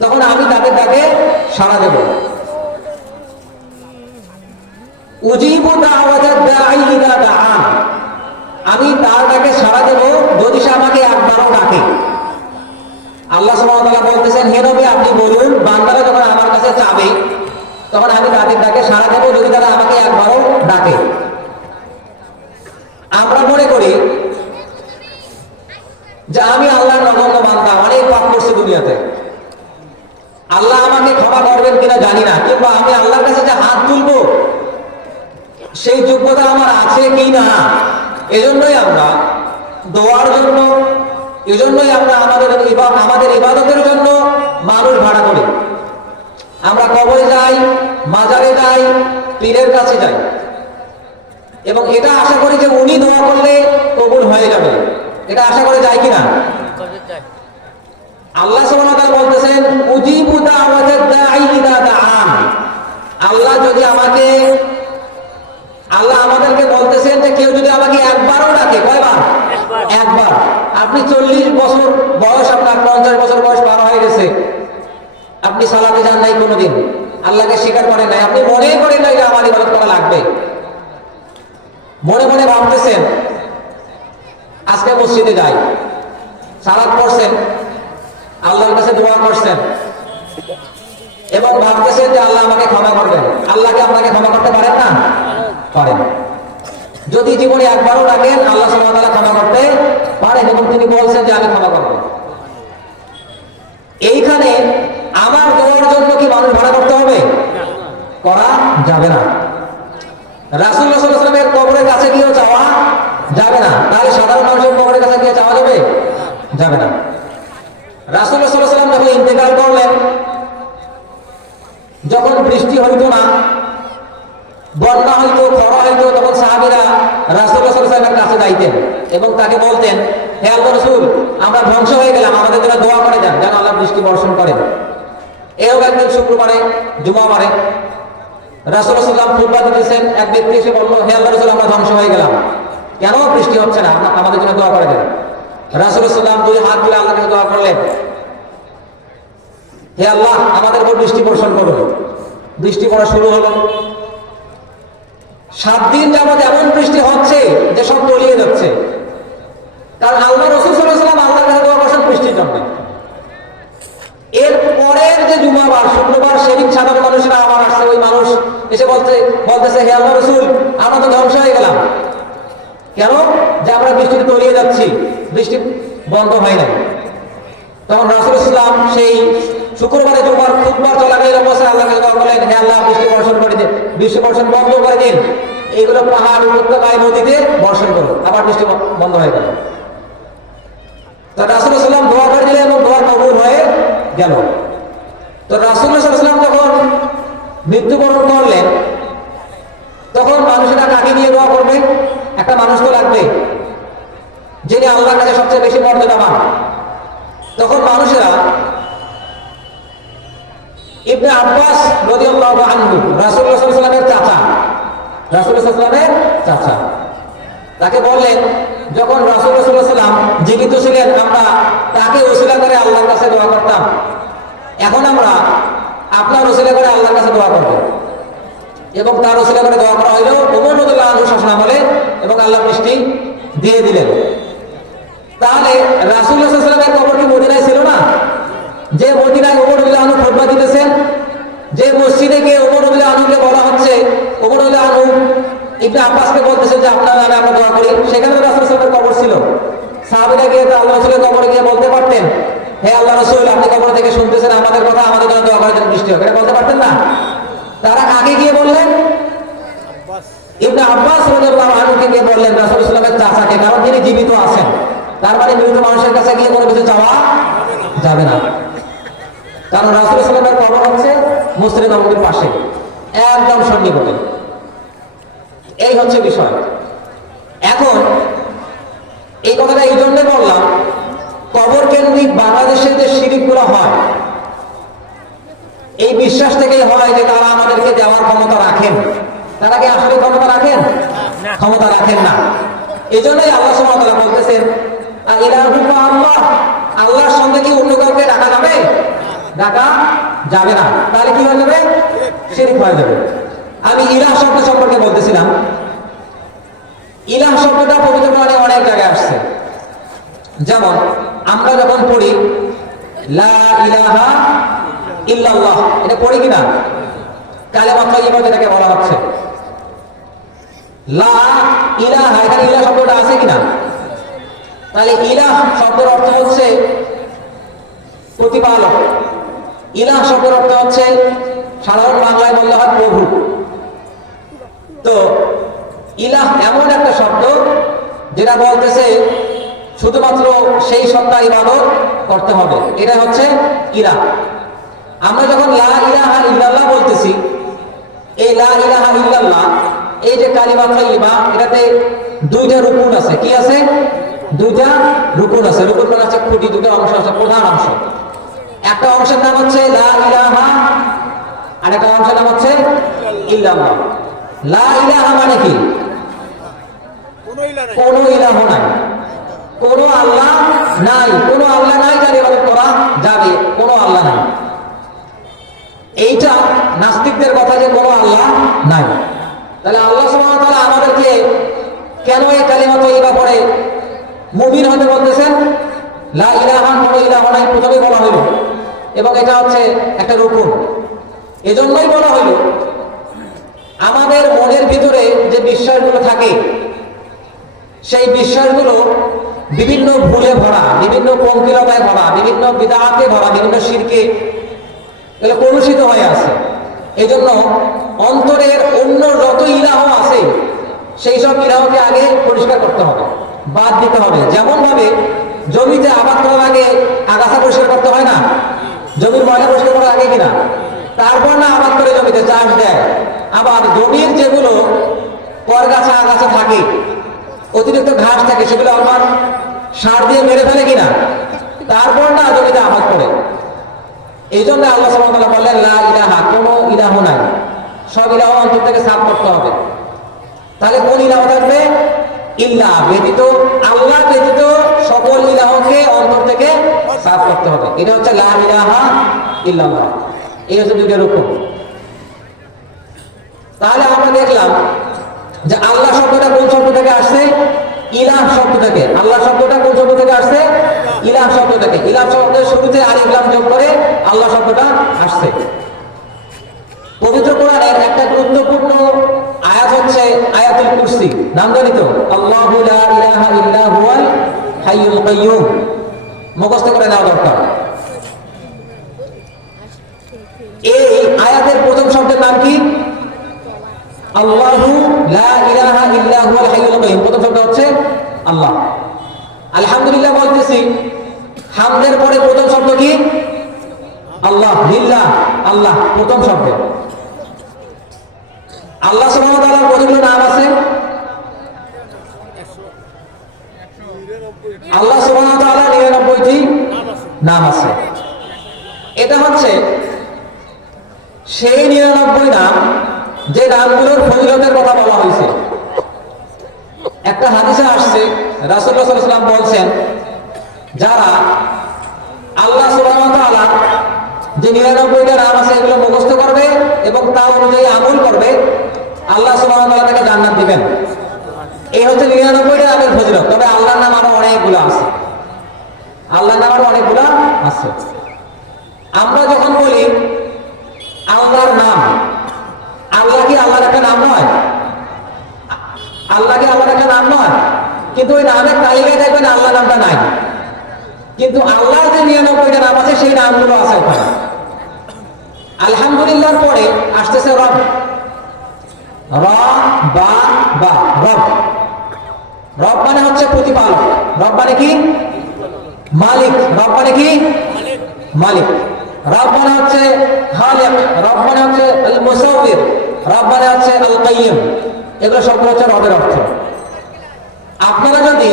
তখন আমি তাদের ডাকে সাড়া দেব। উজিবু দাওয়াতাদ দাঈ ইযা দাআন, আমি তার ডাকে সাড়া দেব যদি সে আমাকে একবারও ডাকে। আল্লাহ সুবহানাহু ওয়া তাআলা বলতেছেন, হে নবী আপনি বলুন, বান্দারা যখন আমার কাছে চাবে তখন আমি তাদের ডাকে সাড়া দেব যদি তারা আমাকে একবারও ডাকে। আমরা মনে করি যে আমি আল্লাহর নগণ্য বান্দা, অনেক পাপ করছি দুনিয়াতে, আল্লাহ আমাকে ক্ষমা করবেন কিনা জানি না, কিংবা আমি আল্লাহর কাছে যে হাত তুলবো সেই যোগ্যতা আমার আছে কি না। এজন্যই আমরা দোয়ার জন্য, এজন্যই আমরা আমাদের ইবাদতের জন্য মানুষ ভাড়া করি। আমরা কবরে যাই, মাজারে যাই, পীরের কাছে যাই, এবং এটা আশা করি যে উনি দোয়া করলে কবুল হয়ে যাবে, এটা আশা করে যায় কিনা? আল্লাহ সুবহানাহু ওয়া তাআলা বলতেছেন উজিবু দাওয়াতাদ দাঈ ইযা দাআন। আল্লাহ যদি আমাকে, আল্লাহ আমাদেরকে বলতেছেন যে কেউ যদি আমাকে একবারও ডাকে, কয়বার? একবার। আপনি 40 বছর বয়স, আপনার 50 বছর বয়স পার হয়ে গেছে, আপনি সালাতে যান নাই কোনোদিন, আল্লাহকে স্বীকার করেন নাই, আপনি মনে করেন না যে আমার ইবাদত করা লাগবে, মনে মনে ভাবতেছেন আজকে মসজিদে যাই, সালাত পড়ছেন, আল্লাহর কাছে দোয়া করছেন এবং ভাবতেছেন যে আল্লাহ আমাকে ক্ষমা করবেন। আল্লাহকে আপনাকে ক্ষমা করতে পারেন না? পারেন। যদি জীবনে একবারও ডাকেন, আল্লাহ সুবহানাহু ওয়া তাআলা ক্ষমা করতে পারেন, এবং তিনি বলছেন যে আমি ক্ষমা করব। এইখানে আমার দোয়ার জন্য কি মানুষ ভাড়া করতে হবে? করা যাবে না। রাসূলুল্লাহ সাল্লাল্লাহু আলাইহি ওয়াসাল্লামের কবরের কাছে গিয়েও চাওয়া যাবে না। তাহলে সাধারণ মানুষের কবরের কাছে গিয়ে চাওয়া যাবে? যাবে না। রাসূলুল্লাহ সাল্লাল্লাহু আলাইহি ওয়াসাল্লাম যখন ইন্তেকাল করলেন, যখন বৃষ্টি হইতো না, বন্যা হইতো, খরা হইতো, তখন সাহাবীরা রাসূলুল্লাহ সাল্লাল্লাহু আলাইহি ওয়াসাল্লামের কাছে যাইতেন এবং তাকে বলতেন, হে আল্লাহর রাসূল, আমরা ধ্বংস হয়ে গেলাম, আমাদের জন্য দোয়া করে দেন যেন আল্লাহ বৃষ্টি বর্ষণ করেন। এও একদিন শুক্রবারে, জুমাবারে রাসূলুল্লাহ সাল্লাল্লাহু আলাইহি ওয়াসাল্লাম খুতবা দিতেছেন, এক ব্যক্তি এসে বলল, হে আল্লাহর রাসূল, আমরা ধ্বংস হয়ে গেলাম, কেন বৃষ্টি হচ্ছে না, আমাদের জন্য দোয়া করে দেন। রাসূলুল্লাহ সাল্লাল্লাহু আলাইহি ওয়াসাল্লাম দুই হাত তুলে আল্লাহর কাছে দোয়া করলেন, হে আল্লাহ, আমাদের উপর বৃষ্টি বর্ষণ করুন। বৃষ্টি পড়া শুরু হলো। 7 দিন যাবত এমন বৃষ্টি হচ্ছে যে সব তলিয়ে যাচ্ছে, কারণ আল্লাহ রাসূল সাল্লাল্লাহু আলাইহি ওয়াসাল্লাম আল্লাহর কাছে দোয়া করছেন বৃষ্টির জন্য। এর পরের যে জুমাবার, শুক্রবার, সেদিন সাধারণ মানুষরা আবার আসছে, ওই মানুষ এসে বলতেছে, হে আল্লাহর রাসূল, আমরা তো ধ্বংস হয়ে গেলাম, কেন? যে আমরা বৃষ্টিতে তলিয়ে যাচ্ছি, বৃষ্টি বন্ধ হয় নাই। তখন রাসূলুল্লাহ সাল্লাল্লাহু আলাইহি ওয়াসাল্লাম সেই শুক্রবারে জুমার খুতবা চলাকালীন অবস্থায় আল্লাহকে দোয়া করলেন, হে আল্লাহ, বৃষ্টি বর্ষণ করে দিন, বৃষ্টি বর্ষণ বন্ধ করে দিন, এইগুলো পাহাড়, উপত্যকায়, নদীতে বর্ষণ করুন। আবার বৃষ্টি বন্ধ হয়ে গেল। তো রাসূলুল্লাহ সাল্লাল্লাহু আলাইহি ওয়াসাল্লাম দোয়া করে দিলেন এবং দোয়া কবুল হয়ে গেল। তো রাসূলুল্লাহ সাল্লাল্লাহু আলাইহি ওয়াসাল্লাম যখন মৃত্যুবরণ করলেন, তখন মানুষেরা কাকে নিয়ে দোয়া করবে? একটা মানুষ তো লাগবে যিনি আল্লাহর কাছে সবচেয়ে বেশি মর্যাদাবান। তখন মানুষেরা ইবনে আব্বাস রাদিয়াল্লাহু আনহু, রাসূলুল্লাহ সাল্লাল্লাহু আলাইহি ওয়াসাল্লামের চাচা, রাসূলুল্লাহ সাল্লাল্লাহু আলাইহি ওয়াসাল্লামের চাচা, তাকে বললেন, যখন রাসূলুল্লাহ সাল্লাল্লাহু আলাইহি ওয়াসাল্লাম জীবিত ছিলেন, আমরা তাকে ওসিলা করে আল্লাহর কাছে দোয়া করতাম, এখন আমরা আপনার ওসিলা করে আল্লাহর কাছে দোয়া করব। এবং তার ওসিলা করে দোয়া করা হইল ওমর রাদিয়াল্লাহু আনহু শাসনামলে, এবং আল্লাহ বৃষ্টি দিয়ে দিলেন। তাহলে রাসূলুল্লাহ সাল্লাল্লাহু আলাইহি ওয়াসাল্লামের কবর কি মদিনায় ছিল না? যে মদিনায় ওমর রাদিয়াল্লাহু আনহু খুতবা দিতেছেন, যে মসজিদে গিয়ে ওমর রাদিয়াল্লাহু আনহুকে বলা হচ্ছে, ওমর রাদিয়াল্লাহু আনহু ইবনে আব্বাসকে বলতেছে যে আপনার নামে আমরা দোয়া করি, সেখানে রাসূলুল্লাহ সাল্লাল্লাহু আলাইহি ওয়াসাল্লামের কবর ছিল। সাহাবীরা গিয়ে তো আল্লাহ রাসূলের কবরে গিয়ে বলতে পারতেন, হে আল্লাহ রাসূল, আপনি কবর থেকে শুনতেছেন আমাদের কথা, আমাদের জন্য দোয়া করার জন্য বৃষ্টি হোক, এটা বলতে পারতেন না? তারা কাকে গিয়ে বললেন? ইবনে আব্বাস রাদিয়াল্লাহু আনহুকে গিয়ে বললেন, রাসূলুল্লাহ সাল্লাল্লাহু আলাইহি ওয়াসাল্লামের চাচাকে, কারণ তিনি জীবিত আছেন। তার মানে মৃত মানুষের কাছে গিয়ে কোনো কিছু চাওয়া যাবে না, কারণ রাসূলুল্লাহ সাল্লাল্লাহু আলাইহি ওয়াসাল্লামের কবর হচ্ছে মসজিদে নববীর পাশে, একদম সন্নিকটে। এই হচ্ছে বিষয়। এখন এই কথাটা এই জন্য বললাম, কবর কেন্দ্রিক বাংলাদেশের যে শিরকগুলো হয়, এই বিশ্বাস থেকেই হয় যে তারা আমাদেরকে দেওয়ার ক্ষমতা রাখেন। তারা কি আসলে ক্ষমতা রাখেন? ক্ষমতা রাখেন না। এই জন্যই আল্লাহ সুবহানাহু ওয়া তাআলা বলতেছেন, ইলাহুকুম আল্লাহ, আল্লাহর সঙ্গে কি অন্য কাউকে ডাকা যাবে? ডাকা যাবে না। তাহলে কি হয়ে যাবে? শিরক হয়ে যাবে। আমি ইলাহ শব্দ সম্পর্কে বলতেছিলাম। ইলাহ শব্দটা পবিত্র কোরআনে অনেক জায়গায় আসছে। যেমন আমরা যখন পড়ি লা ইলাহা ইল্লাল্লাহ, এটা পড়ি কিনা? কালেমা তাইয়্যিবা যেটাকে বলা হচ্ছে, লা ইলাহা, এখানে ইলাহ শব্দটা আছে কিনা? তাহলে ইলাহ শব্দের অর্থ হচ্ছে প্রতিপালক। ইলাহ শব্দের অর্থ হচ্ছে, সাধারণ বাংলায় বললে হয় প্রভু। তো ইলাহ এমন একটা শব্দ যেটা বলতেছে শুধুমাত্র সেই সত্তা ইবাদত করতে হবে, এটা হচ্ছে ইলাহ। আমরা যখন লা ইলাহা ইল্লাল্লাহ বলতেছি, এই লা ইলাহা ইল্লাল্লাহ, এই যে কালিমা তাইয়্যিবা, এটাতে দুইটা রুকুন আছে। কি আছে? দুইটা রুকুন আছে। রুকুন মানে হচ্ছে খুঁটি, দুটো অংশ আছে, প্রধান অংশ। একটা অংশের নাম হচ্ছে লা ইলাহা, আর একটা অংশের নাম হচ্ছে ইল্লাল্লাহ। লা ইলাহা মানে কি? কোনো ইলাহ নাই, কোনো আল্লাহ নাই, কোনো আল্লাহ নাই যার ইবাদত করা যাবে, কোনো আল্লাহ নাই। এইটা নাস্তিকদের কথা যে কোনো আল্লাহ নাই। তাহলে আল্লাহ সুবহানাহু ওয়া তাআলা আমাদেরকে কেন এই কালিমা তাইয়্যিবা পড়ে মুমিন হতে বলতেছেন? লা ইলাহা, কোনো ইলাহ নাই প্রথমেই বলা হলো, এবং এটা হচ্ছে একটা রুকুন। এজন্যই বলা হলো আমাদের মনের ভিতরে যে বিশ্বাসগুলো থাকে, সেই বিশ্বাসগুলো বিভিন্ন ভুলে ভরা, বিভিন্ন পঙ্কিলতায় ভরা, বিভিন্ন বিদআতে ভরা, বিভিন্ন শিরকে এগুলো কলুষিত হয়ে আছে। এই জন্য অন্তরের অন্য যত ইলাহ আছে সেই সব ইলাহকে আগে পরিষ্কার করতে হবে, বাদ দিতে হবে। যেমন ভাবে জমিতে আবাদ করার আগে আগাছা পরিষ্কার করতে হয় না? জমির ময়লা পরিষ্কার করার আগে কিনা? তারপর না আবাদ করে জমিতে চাষ দেয়। আবার জমির যেগুলো পরগাছা আগাছা থাকে, অতিরিক্ত ঘাস থাকে, সেগুলো আমার সার দিয়ে মেরে ফেলে কিনা? তারপর না জমিতে আবাদ করে। এই জন্য আল্লাহ সুবহানাহু ওয়া তাআলা বললেন লা ইলাহা, কোনো ইলাহ নাই, সব ইলাহ অন্তর থেকে সাফ করতে হবে। তাহলে কোন ইলাহ থাকবে? ইল্লাহ, ব্যতীত, আল্লাহ ব্যতীত সকল ইলাহকে অন্তর থেকে সাফ করতে হবে। এটা হচ্ছে লা ইলাহা ইল্লাল্লাহ। এই হচ্ছে দুইটা রূপ। তাহলে আমরা দেখলাম যে আল্লাহ শব্দটা কোন শব্দ থেকে আসছে? ইলাহ শব্দ থেকে। আল্লাহ শব্দটা কোন শব্দ থেকে আসছে? ইলাহ শব্দ থেকে। ইলাহ শব্দের শুরুতে আলিফ লাম যোগ করে আল্লাহ শব্দটা আসছে। পবিত্র কোরআনের একটা গুরুত্বপূর্ণ আয়াত হচ্ছে আয়াতুল কুরসি। নাম জানি তো? আল্লাহু লা ইলাহা ইল্লা হুয়াল হাইয়ুল কাইয়্যুম। মুখস্থ করে নেওয়া দরকার। এই আয়াতের প্রথম শব্দের নাম কি? আল্লাহু লা ইলাহা ইল্লা হুয়াল হাইয়ুল কাইয়্যুম। প্রথম শব্দ হচ্ছে আল্লাহ। আলহামদুলিল্লাহ বলতেছি, হামদের পরে প্রথম শব্দ কি? আল্লাহ। লিল্লাহ, আল্লাহ প্রথম শব্দ। আল্লাহ সুবহানাহু ওয়া তাআলার কতগুলো নাম আছে? আল্লাহ সুবহানাহু ওয়া তাআলার 99টি নাম আছে। এটা হচ্ছে সেই 99 নাম যে নামগুলোর ফজিলতের কথা বলা হয়েছে। একটা হাদিসে আসছে, রাসূলুল্লাহ সাল্লাল্লাহু আলাইহি ওয়াসাল্লাম বলছেন, যারা আল্লাহ সুবহানাহু ওয়া তাআলা যে 99টা নাম আছে এগুলো মুখস্থ করবে এবং তা অনুযায়ী আমল করবে, আল্লাহ সুবহানাহু ওয়া তাআলা তাকে জান্নাত দিবেন। এই হচ্ছে 99টা নামের ফজিলত। তবে আল্লাহর নাম আরো অনেকগুলো আছে। আল্লাহর নাম আরো অনেকগুলো আছে। আমরা যখন বলি আল্লাহর নাম, আল্লাহ কি আল্লাহর একটা নাম নয়? আল্লাহ কি আল্লাহর একটা নাম নয়? কিন্তু ওই নামের তালিকায় দেখবেন আল্লাহ নামটা নাই। কিন্তু আল্লাহর যে 99টা নাম আছে সেই নামগুলো আছে ওখানে। আলহামদুলিল্লাহর পরে আসতেছে রব। র বা বা, রব। রব মানে হচ্ছে প্রতিপালক। রব মানে কি? মালিক। রব মানে কি? মালিক। রব মানে হচ্ছে খালিক। রব মানে হচ্ছে আল মুসাউবির। রব মানে হচ্ছে আল কাইয়্যিম। এগুলো সব হচ্ছে রবের অর্থ। আপনারা যদি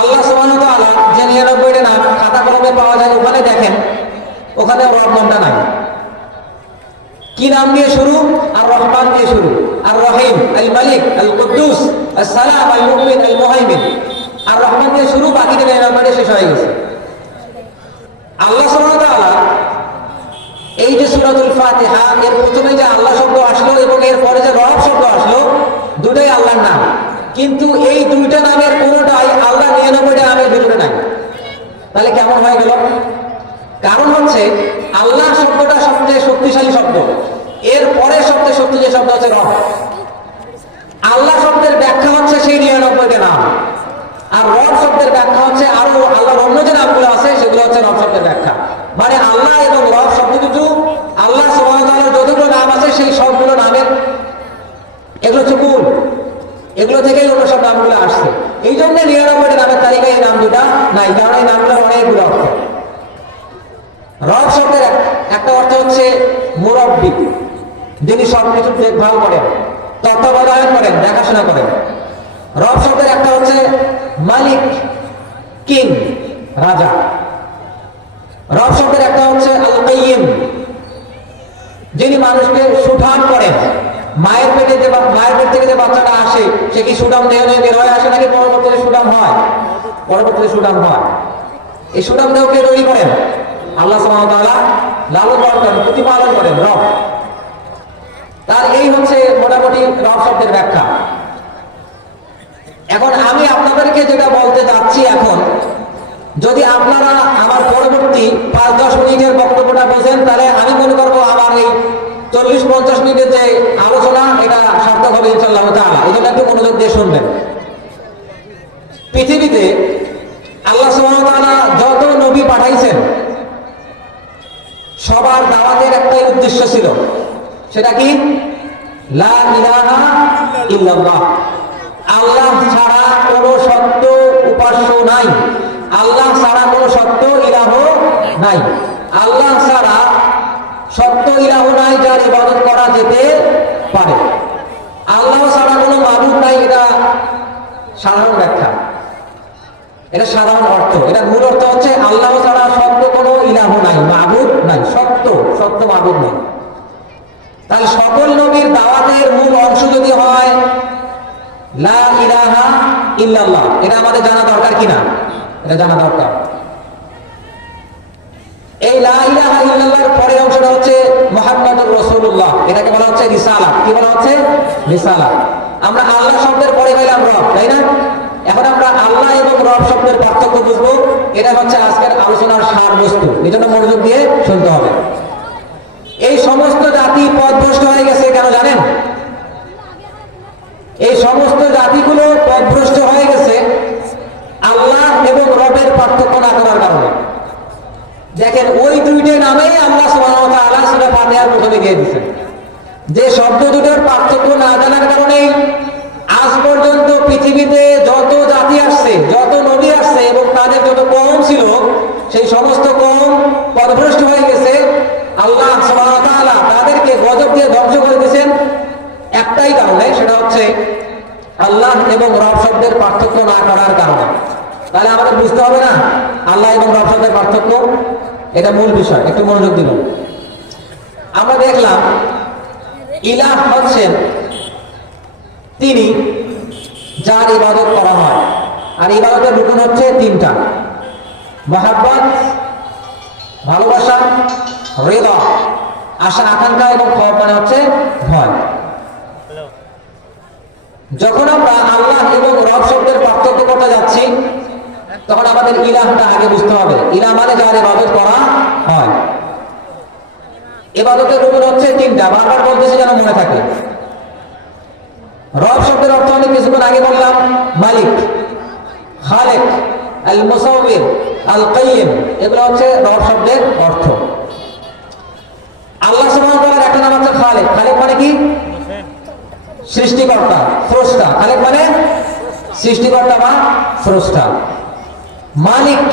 আল্লাহ সুবহানাহু ওয়া তাআলা যে 99টা নাম খাতা কলমে পাওয়া যায় ওখানে দেখেন, ওখানে রব নামটা নাই। কি নাম দিয়ে শুরু? আর রহমান দিয়ে শুরু। আর রহিম, আল মালিক, আল কুদ্দুস, আস সালাম, আল মুমিন, আল মুহাইমিন। আর রহমান দিয়ে শুরু, বাকি 99টা শেষ হয়ে গেছে। আল্লাহ সুবহানাহু ওয়া তাআলা এই যে সূরাতুল ফাতিহা, এর প্রথমে যে আল্লাহ শব্দ আসলো এবং এর পরে যে রব শব্দ আসলো, দুটোই আল্লাহর নাম। কিন্তু এই দুইটা নামের কোনোটাই আল্লাহ 99টা নামের ভিতরে নাই। তাহলে কেমন হয়ে গেল? কারণ হচ্ছে আল্লাহ শব্দটা সবচেয়ে শক্তিশালী শব্দ, এর পরে সবচেয়ে শক্তিশালী শব্দ হচ্ছে রব। আল্লাহ শব্দের ব্যাখ্যা হচ্ছে সেই 99টা নাম, আর রব শব্দের ব্যাখ্যা হচ্ছে আরো আল্লাহর অন্য যে নামগুলো আছে সেগুলো হচ্ছে রব শব্দের ব্যাখ্যা। মানে আল্লাহ এবং রব শব্দ দুটো, আল্লাহ সুবহানাহু ওয়া তাআলার যতগুলো নাম আছে সেই সবগুলো নামের এগুলো হচ্ছে মূল। এগুলো থেকেই অন্য সব নামগুলো আসছে। এই জন্য 99টা নামের তালিকায় এই নাম দুটা নাই, কারণ এই নামগুলোর অনেকগুলো অর্থ। রব শব্দের একটা অর্থ হচ্ছে মুরব্বী, যিনি সবকিছু দেখভাল করেন, তত্ত্বাবধান করেন, দেখাশোনা করেন। রব শব্দের একটা হচ্ছে মালিক, কিং, রাজা। রব শব্দের একটা হচ্ছে আল কাইয়িম, যিনি মানুষকে সুঠাম করেন। মায়ের পেট থেকে যে বাচ্চাটা আসে, সে কি সুঠাম দেহ নিয়ে বের হয়ে আসে নাকি পরবর্তীতে সুঠাম হয়? পরবর্তীতে সুঠাম হয়। এই সুঠাম দেহকে তৈরি করেন আল্লাহ সুবহানাহু ওয়া তাআলা, লালন পালন করেন, প্রতিপালন করেন রব। তার এই হচ্ছে মোটামুটি রব শব্দের ব্যাখ্যা। এখন আমি আপনাদেরকে যেটা বলতে যাচ্ছি, এখন যদি আপনারা আমার পরবর্তী 5-10 মিনিটের বক্তব্যটা বোঝেন, তাহলে আমি মনে করবো আমার এই 40-50 মিনিটের যে আলোচনা, এটা সার্থক হবে ইনশাআল্লাহ তাআলা। এই জন্য একটু মনোযোগ দিয়ে শুনবেন। পৃথিবীতে আল্লাহ সুবহানাহু ওয়া তাআলা যত নবী পাঠাইছেন, সবার দাওয়াতের একটাই উদ্দেশ্য ছিল, সেটা কি? লা ইলাহা ইল্লাল্লাহ, আল্লাহ ছাড়া কোনো সত্য উপাস্য নাই, আল্লাহ ছাড়া কোনো সত্য ইলাহ নাই, আল্লাহ ছাড়া সত্য ইলাহ নাই যার ইবাদত করা যেতে পারে, আল্লাহ ছাড়া কোনো মাবুদ নাই। এটা সাধারণ ব্যাখ্যা, এটা সাধারণ অর্থ। এটা মূল অর্থ হচ্ছে আল্লাহ ছাড়া সত্য কোনো ইলাহ নাই, মাবুদ নাই, সত্য মাবুদ নাই। তাহলে সকল নবীর দাওয়াতের মূল অংশ যদি হয় লা ইলাহা ইল্লাল্লাহ, এটা আমাদের জানা দরকার কিনা? এটা জানা দরকার। এই লা ইলাহা ইল্লাল্লাহর পরের অংশটা হচ্ছে মুহাম্মাদুর রাসূলুল্লাহ, এটাকে বলা হচ্ছে রিসালাত। কি বলা হচ্ছে? রিসালাত। আমরা আল্লাহ শব্দের পরে পেলাম রব, তাই না? এখন আমরা আল্লাহ এবং রব শব্দের পার্থক্য বুঝবো। এটা হচ্ছে আজকের আলোচনার সার বস্তু, এজন্য মনোযোগ দিয়ে শুনতে হবে। এই সমস্ত জাতি পথভ্রষ্ট হয়ে গেছে কেন জানেন? এই সমস্ত জাতিগুলো পথভ্রষ্ট হয়ে গেছে আল্লাহ এবং রবের পার্থক্য না করার কারণে। দেখেন, ওই দুইটা নামেই আল্লাহ সুবহানাহু ওয়া তাআলা সূরা ফাতিহার প্রথমে দিয়ে দিয়েছেন। যে শব্দ দুটোর পার্থক্য না জানার কারণে আজ পর্যন্ত পৃথিবীতে যত জাতি আসছে, যত নবী আসছে এবং তাদের যত কওম ছিল, সেই সমস্ত কওম পথভ্রষ্ট হয়ে গেছে। আল্লাহ সুবহানাহু ওয়া তাআলা তাদেরকে গজব দিয়ে ধ্বংস করে দিয়েছেন একটাই কারণে, সেটা হচ্ছে আল্লাহ এবং রব শব্দের পার্থক্য না করার কারণে। তাহলে আমাদের বুঝতে হবে না আল্লাহ এবং রব শব্দের পার্থক্য? এটা মূল বিষয়, একটু মনোযোগ দিন। আমরা দেখলাম ইলাহ হচ্ছেন তিনি যার ইবাদত করা হয়, আর ইবাদতের রুকন হচ্ছে তিনটা: মহাব্বত, ভালোবাসা, রিদা, আশা আকাঙ্ক্ষা, এবং খওফ মানে হচ্ছে ভয়। যখন আমরা আল্লাহ এবং রব শব্দের পার্থক্য করতে যাচ্ছি, তখন আমাদের ইলাহটা আগে বুঝতে হবে। ইলাহ মানে যার ইবাদত করা হয়। ইবাদতের রুকন হচ্ছে তিনটা, বারবার বলতেছি যেন মনে থাকে। রব শব্দের অর্থ আমি কিছুক্ষণ আগে বললাম, মালিক, খালেক, আল মুসাউবির, আল কাইয়িম, এগুলো হচ্ছে রব শব্দের অর্থ। আল্লাহ সুবহানাহু ওয়া তাআলার একটা নাম হচ্ছে খালেক। খালেক মানে কি? সৃষ্টিকর্তা, স্রষ্টা। খালেক মানে সৃষ্টিকর্তা বা স্রষ্টা। মালিক,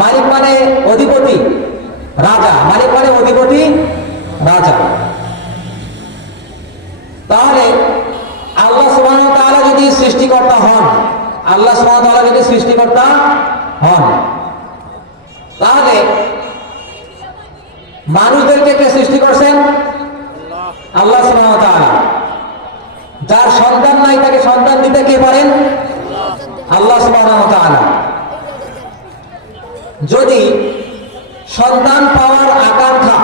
মালিক মানে অধিপতি, রাজা। মালিক মানে অধিপতি, রাজা। তাহলে আল্লাহ সুবহানাহু ওয়া তাআলা যদি সৃষ্টিকর্তা হন, আল্লাহ সুবহানাহু ওয়া তাআলা যদি সৃষ্টিকর্তা হন, তাহলে মানুষদেরকে কে সৃষ্টি করছেন? আল্লাহ সুবহানাহু ওয়া তাআলা। যার সন্তান নাই তাকে সন্তান দিতে কে পারেন? আল্লাহ সুবহানাহু ওয়া তাআলা। যদি সন্তান পাওয়ার আকাঙ্ক্ষা,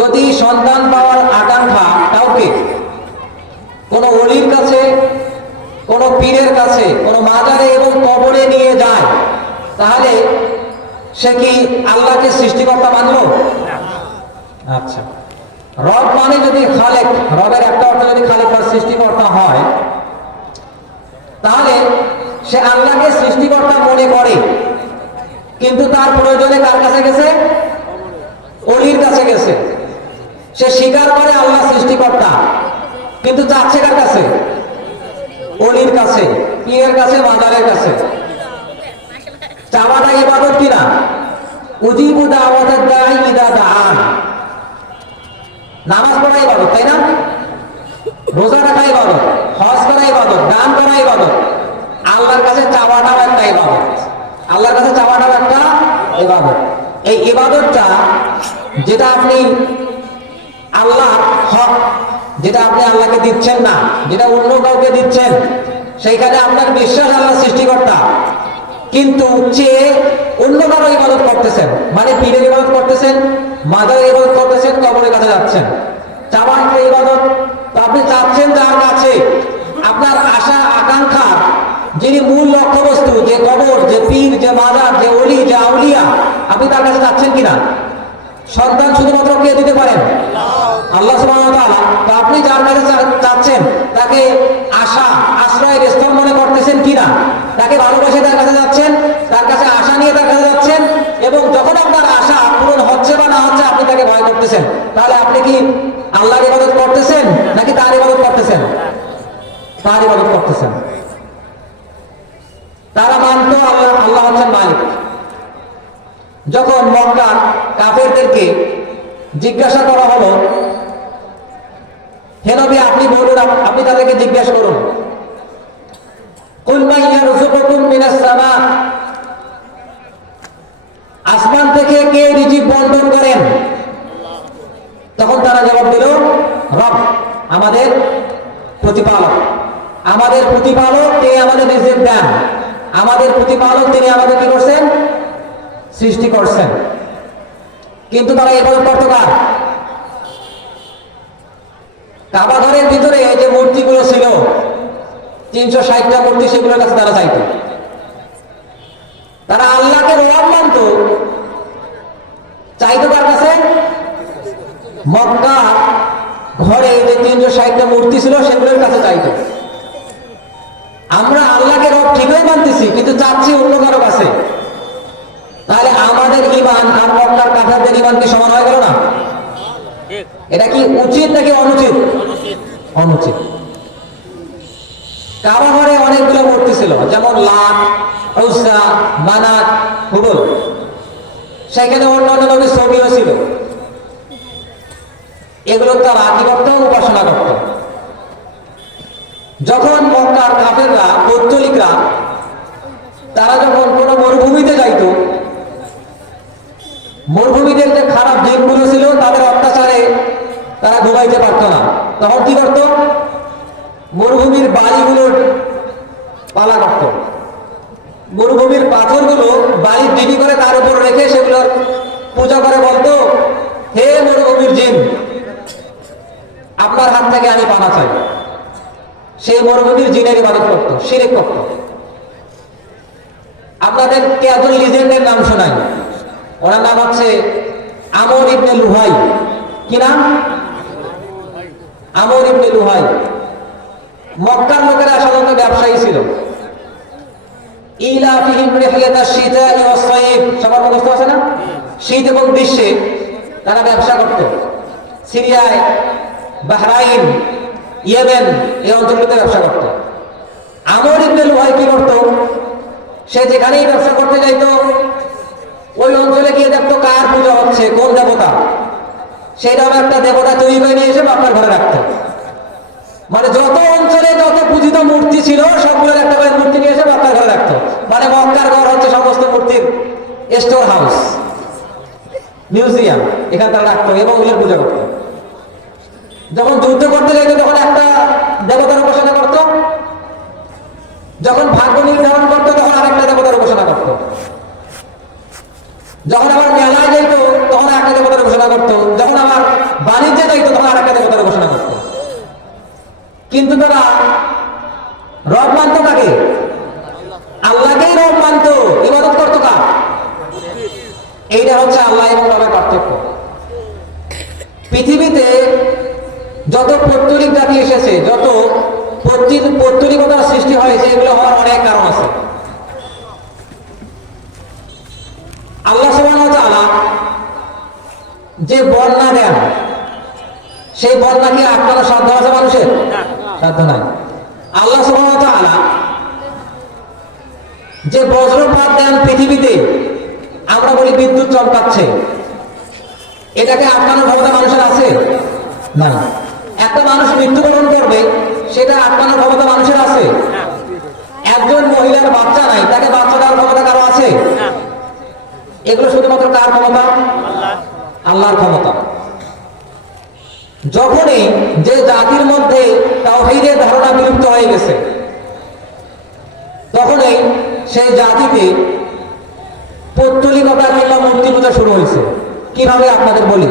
যদি সন্তান পাওয়ার আকাঙ্ক্ষা কাউকে কোন ওলির কাছে, কোন পীরের কাছে, কোন মাজারে এবং কবরে নিয়ে যায়, তাহলে সে কি আল্লাহকে সৃষ্টিকর্তা মানল? আচ্ছা, রব মানে যদি খালেক, রবের একটা অর্থ যদি খালেক বা সৃষ্টিকর্তা হয়, তাহলে সে আল্লাহকে সৃষ্টিকর্তা মনে করে, কিন্তু তার প্রয়োজনে কার কাছে গেছে? ওলির কাছে গেছে। সে স্বীকার করে আল্লাহ সৃষ্টিকর্তা, কিন্তু যাচ্ছে কার কাছে? ওলির কাছে, পীরের কাছে, মাজারের কাছে। চাওয়াটা ইবাদত কিনা? উজিবু দাওয়াতাদ দাঈ ইযা দাআন। নামাজ পড়া ইবাদত, তাই না? রোজা রাখা ইবাদত, হজ করা ইবাদত, দান করা ইবাদত, আল্লাহর কাছে চাওয়াটাও একটা ইবাদত। আল্লাহর কাছে চাওয়াটাও একটা ইবাদত। এই ইবাদতটা যেটা আপনি আল্লাহ হক, যেটা আপনি আল্লাহকে দিচ্ছেন না, যেটা অন্য কাউকে দিচ্ছেন, সেইখানে আপনার বিশ্বাস আল্লাহ সৃষ্টিকর্তা, কিন্তু চেয়ে অন্য কারো ইবাদত করতেছেন, মানে পীরের ইবাদত করতেছেন, মাজারের ইবাদত করতেছেন, কবরের কাছে যাচ্ছেন। চাওয়া একটা ইবাদত। তো আপনি চাচ্ছেন যার কাছে, আপনার আশা আকাঙ্ক্ষা, যিনি মূল লক্ষ্যবস্তু, যে কবর, যে পীর, যে মাজার, যে ওলি, যে আউলিয়া, আপনি তার কাছে যাচ্ছেন কিনা? সন্তান শুধুমাত্র কে দিতে পারেন? আল্লাহ সুবহানাহু ওয়া তাআলা। তো আপনি যার কাছে চাচ্ছেন তাকে আশা আশ্রয়ের স্থল মনে করতেছেন কিনা? তাকে ভালোবাসে তার কাছে যাচ্ছেন, তার কাছে আশা নিয়ে তার কাছে যাচ্ছেন, এবং যখন আপনার আশা পূরণ হচ্ছে বা না হচ্ছে আপনি তাকে ভয় করতেছেন। তাহলে আপনি কি আল্লাহর ইবাদত করতেছেন নাকি তার ইবাদত করতেছেন? তার ইবাদত করতেছেন। তারা মানতো আল্লাহ হচ্ছেন মালিক। যখন মক্কার কাফেরদেরকে জিজ্ঞাসা করা হলো, হে নবী আপনি বলুন, আপনি তাদেরকে জিজ্ঞাসা করুন, কুল মান ইয়ারযুকুকুম মিনাস সামা, আসমান থেকে কে রিজিক বন্টন করেন? তখন তারা জবাব দিল, রব, আমাদের প্রতিপালক। আমাদের প্রতিপালক কে আমাদের রিজিক দেন, আমাদের প্রতিপালক তিনি আমাদের কি করছেন? সৃষ্টি করছেন। কিন্তু তারা ইবাদত করতে কার? কাবা ঘরের ভিতরে যে মূর্তিগুলো ছিল 360টা মূর্তি, সেগুলোর কাছে তারা চাইত। তারা আল্লাহকে রব মানত, চাইতো কার কাছে? মক্কা ঘরে যে 360টা মূর্তি ছিল সেগুলোর কাছে চাইতো। আমরা আল্লাহকে রব ঠিকই মানতেছি, কিন্তু চাচ্ছি অন্য কারো কাছে। তাহলে আমাদের ঈমান আর মক্কার কাফেরদের ঈমান কি সমান হয়ে গেল না? এটা কি উচিত নাকি অনুচিত? অনুচিত। কাবা ঘরে অনেকগুলো মূর্তি ছিল, যেমন লাত, উজ্জা, মানাত, হুবল। সেখানে অন্যান্য নবীর ছবিও ছিল। এগুলো তারা কি করত? উপাসনা করত। যখন মক্কার কাফেররা, পৌত্তলিকরা, তারা যখন কোন মরুভূমিতে যাইত, মরুভূমিদের যে খারাপ দিনগুলো ছিল, তাদের অত্যাচারে তারা ঘুমাইতে পারত না। তখন কি করত? মরুভূমির বাড়িগুলোর পালা করত। মরুভূমির পাথরগুলো বাড়ির ডিডি করে তার উপর রেখে সেগুলোর পূজা করে বলতো, হে মরুভূমির জিন, আপনার হাত থেকে আমি পানা চাই। সেই মরুভূমির জিনের ইবাদত করত, শিরক করত। আপনাদেরকে একজন লিজেন্ডের নাম শোনাই, ওনার নাম হচ্ছে আমর ইবনে লুহাই। কি নাম? আমর ইবনে লুহাই। মক্কার লোকেরা সাধারণত ব্যবসায়ী ছিল। ইলাফিহিম রিহলাতাশ শিতাই ওয়াস সাইফ, সবার মুখস্থ আছে না? শীত এবং গ্রীষ্মে তারা ব্যবসা করত। সিরিয়ায়, বাহরাইন, ইয়েমেন এই অঞ্চলগুলোতে ব্যবসা করত। আমর ইবনে লুহাই কি করত? সে যেখানেই ব্যবসা করতে যাইতো, ওই অঞ্চলে গিয়ে দেখতো কার পূজা হচ্ছে, কোন দেবতা, সেইরকম একটা দেবতা তৈরি করে নিয়ে এসে আপনার ঘরে রাখতো। মানে যত অঞ্চলে যত পূজিত মূর্তি ছিল সবগুলোর একটা করে মূর্তি নিয়ে এসে আপনার ঘরে রাখতো। মানে মক্কার ঘর হচ্ছে সমস্ত মূর্তির স্টোর হাউস, মিউজিয়াম, এখানে তারা রাখতো এবং ওগুলোর পূজা করতো। যখন যুদ্ধ করতে যাইতো তখন একটা দেবতার উপাসনা করত, যখন ভাগ্য নির্ধারণ করতো তখন আরেকটা দেবতার উপাসনা করত, যখন আবার মেলায় যাইতো তখন একটা দেবতার উপাসনা করতো, যখন আবার বাণিজ্যে যাইতো তখন আরেকটা দেবতার উপাসনা করত। কিন্তু তারা রব মানত কাকে? আল্লাহকেই রব মানত, ইবাদত করতো কার? এইটা হচ্ছে আল্লাহ এবং রবের পার্থক্য। পৃথিবীতে যত পৌত্তলিক জাতি এসেছে, যত পৌত্তলিকতার সৃষ্টি হয়েছে, এগুলো হওয়ার অনেক কারণ আছে। আল্লাহ সুবহানাহু ওয়া তাআলা যে বন্যা দেন, সেই বন্যাকে আটকানোর সাধ্য আছে মানুষের? সাধ্য নাই। আল্লাহ সুবহানাহু ওয়া তাআলা যে বজ্রপাত দেন পৃথিবীতে, আমরা বলি বিদ্যুৎ চমকাচ্ছে, এটাকে আটকানোর ক্ষমতা মানুষের আছে না? একটা মানুষ মৃত্যুবরণ করবে, সেটা আটকানোর ক্ষমতা মানুষের আছে? একজন মহিলার বাচ্চা নাই, তাকে বাচ্চা দেওয়ার ক্ষমতা কারো আছে? এগুলো শুধুমাত্র কার ক্ষমতা? আল্লাহর ক্ষমতা। যখনই যে জাতির মধ্যে তাওহীদের ধারণা বিলুপ্ত হয়ে গেছে, তখনই সেই জাতিতে পৌত্তলিকতা কিংবা মূর্তি পূজা শুরু হয়েছে। কিভাবে আপনাদের বলি,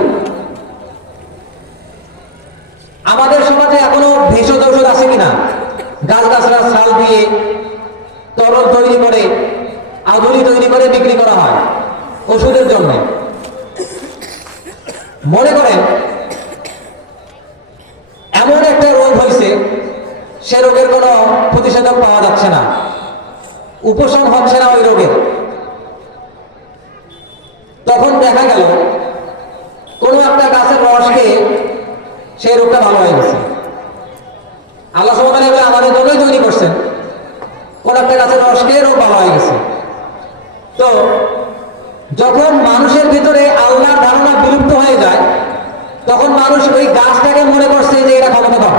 আমাদের সমাজে এখনো ভেষজ ঔষধ আছে কিনা? গাছগাছড়ার ছাল দিয়ে তরল তৈরি করে, আধুলি তৈরি করে বিক্রি করা হয় ওষুধের জন্য। মনে করেন এমন একটা রোগ হয়েছে, সে রোগের কোনো প্রতিষেধক পাওয়া যাচ্ছে না, উপশম হচ্ছে না ওই রোগের। তখন দেখা গেল কোনো একটা গাছের রস খেয়ে সেই রোগটা ভালো হয়ে গেছে। আল্লাহ সুবহানাহু ওয়া তাআলা এগুলো আমাদের জন্যই তৈরি করছেন। কোন একটা গাছের রস খেয়ে রোগ ভালো হয়ে গেছে। তো যখন মানুষের ভিতরে আল্লাহর ধারণা বিলুপ্ত হয়ে যায়, তখন মানুষ ওই গাছটাকে মনে করছে যে এটা ক্ষমতাধর,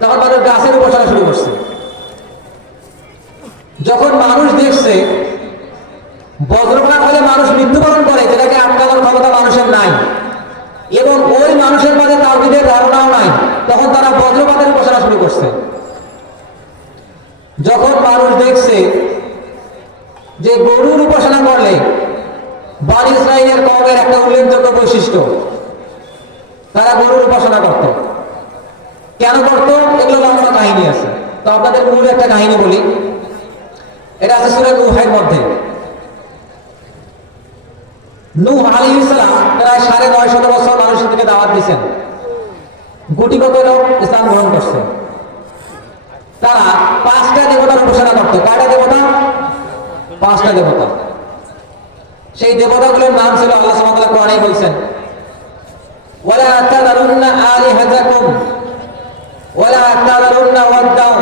তখন মানুষ গাছের উপাসনা শুরু করছে। যখন মানুষ দেখছে বজ্রপাত হলে মানুষ মৃত্যুবরণ করে, যেটাকে আটকানোর ক্ষমতা মানুষের নাই, এবং ওই মানুষের মাঝে তাওহীদের ধারণাও নাই, তখন তারা বজ্রপাতের উপাসনা শুরু করছে। যখন মানুষ দেখছে যে গরুর উপাসনা করলে বনী ইসরাঈলের কওমের একটা উল্লেখযোগ্য বৈশিষ্ট্য, তারা গরুর উপাসনা করত। কেন করত? এগুলো লম্বা কাহিনী আছে, তো আপনাদের মূল একটা কাহিনী বলি। এটা আছে সূরা নূহের মধ্যে। নূহ আলাইহিস সালাম প্রায় ৯৫০ বছর মানুষের দিকে দাওয়াত দিয়েছেন, গুটিকত লোক ইসলাম গ্রহণ করছে। তারা ৫টা দেবতার উপাসনা করত। কয়টা দেবতা? ৫টা দেবতা। সেই দেবতাগুলোর নাম ছিল, আল্লাহ সুবহানাহু ওয়া তাআলা কোরআনে বলেছেন, ওয়ালা তাযারুন্না আলিহাতাকুম ওয়ালা তাযারুন্না ওয়াদ্দাও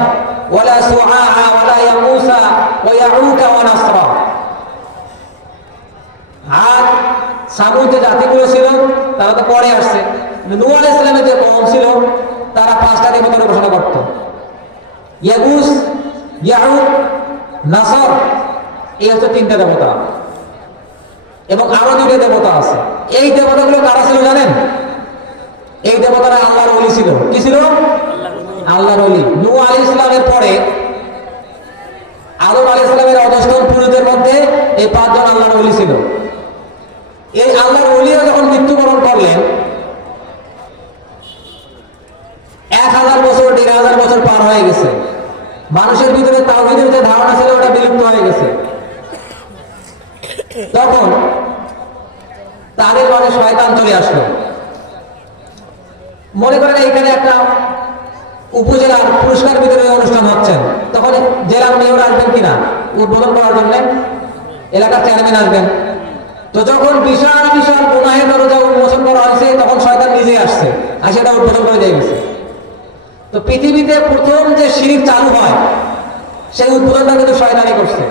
ওয়ালা সুআআ ওয়ালা ইয়ামুসা ওয়া ইয়াউকা ওয়া নাসরা। আর সামুদ যে জাতিগুলো ছিল তারা তো পরে আসছে। নূহ আলাইহিস সালামের যে কওম ছিল তারা ৫টা দেবতার উপাসনা করত। ইয়াগুস, ইয়াউক, নাসর, এই হচ্ছে ৩টা দেবতা, এবং আরো 2টা দেবতা আছে। এই দেবতাগুলো কারা ছিল জানেন? এই দেবতারা আল্লাহর ওলি ছিল। কি ছিল? আল্লাহর ওলি। নূহ আলাইহিস সালামের পরে আদম আলাইহিস সালামের অধস্তন পুরুষদের মধ্যে এই ৫ জন আল্লাহর ওলি ছিল। এই আল্লাহর ওলিরা যখন মৃত্যুবরণ করলেন, ১,০০০ বছর ১,৫০০ বছর পার হয়ে গেছে, মানুষের ভিতরে তাওহীদের যে ধারণা ছিল ওটা বিলুপ্ত হয়ে গেছে। তখন তাদের মাঝে শয়তান চলে আসলো। মনে করেন এইখানে একটা উপজেলার পুরস্কার বিতরণী অনুষ্ঠান হচ্ছে, তখন জেলার মেয়র আসবেন কিনা উদ্বোধন করার জন্য, এলাকার চেয়ারম্যান আসবেন। তো যখন বিশাল বিশাল গুনাহের দরজা উন্মোচন করা হয়েছে, তখন শয়তান নিজে আসছে, আর সেটা উদ্বোধন করে দিয়ে গেছে। তো পৃথিবীতে প্রথম যে শিরক চালু হয়, সেই উদ্বোধনটা কিন্তু শয়তানই করছে।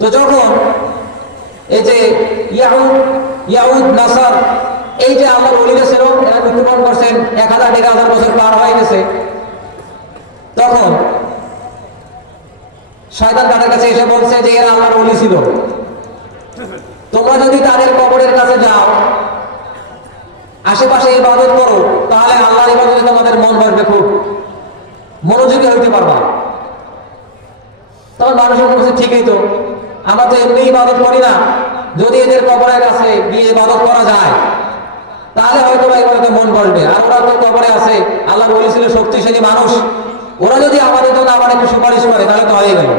তো যখন এই যে ইয়াউদ, নাসর, এই যে আল্লাহর ওলিরা ছিল, এরা মৃত্যুবরণ করছেন, ১,০০০-১,৫০০ বছর পার হয়ে গেছে, তখন শয়তান তাদের কাছে এসে বলছে যে এরা আল্লাহর ওলি ছিল, তোমরা যদি তাদের কবরের কাছে যাও, আশেপাশে ইবাদত করো, তাহলে আল্লাহর ইবাদতে তোমাদের মন ভরবে, খুব মনোযোগী হইতে পারবা। তখন মানুষ বলছে ঠিকই তো, আমরা তো এমনি ইবাদত করি না, যদি এদের কবরের কাছে গিয়ে ইবাদত করা যায় তাহলে হয়তো ইবাদতে মন ভরবে। আর ওরা তো কবরে আছে, আল্লাহর ওলি ছিল শক্তিশালী মানুষ, ওরা যদি আমাদের জন্য আবার একটু সুপারিশ করে তাহলে তো হয়ে গেল।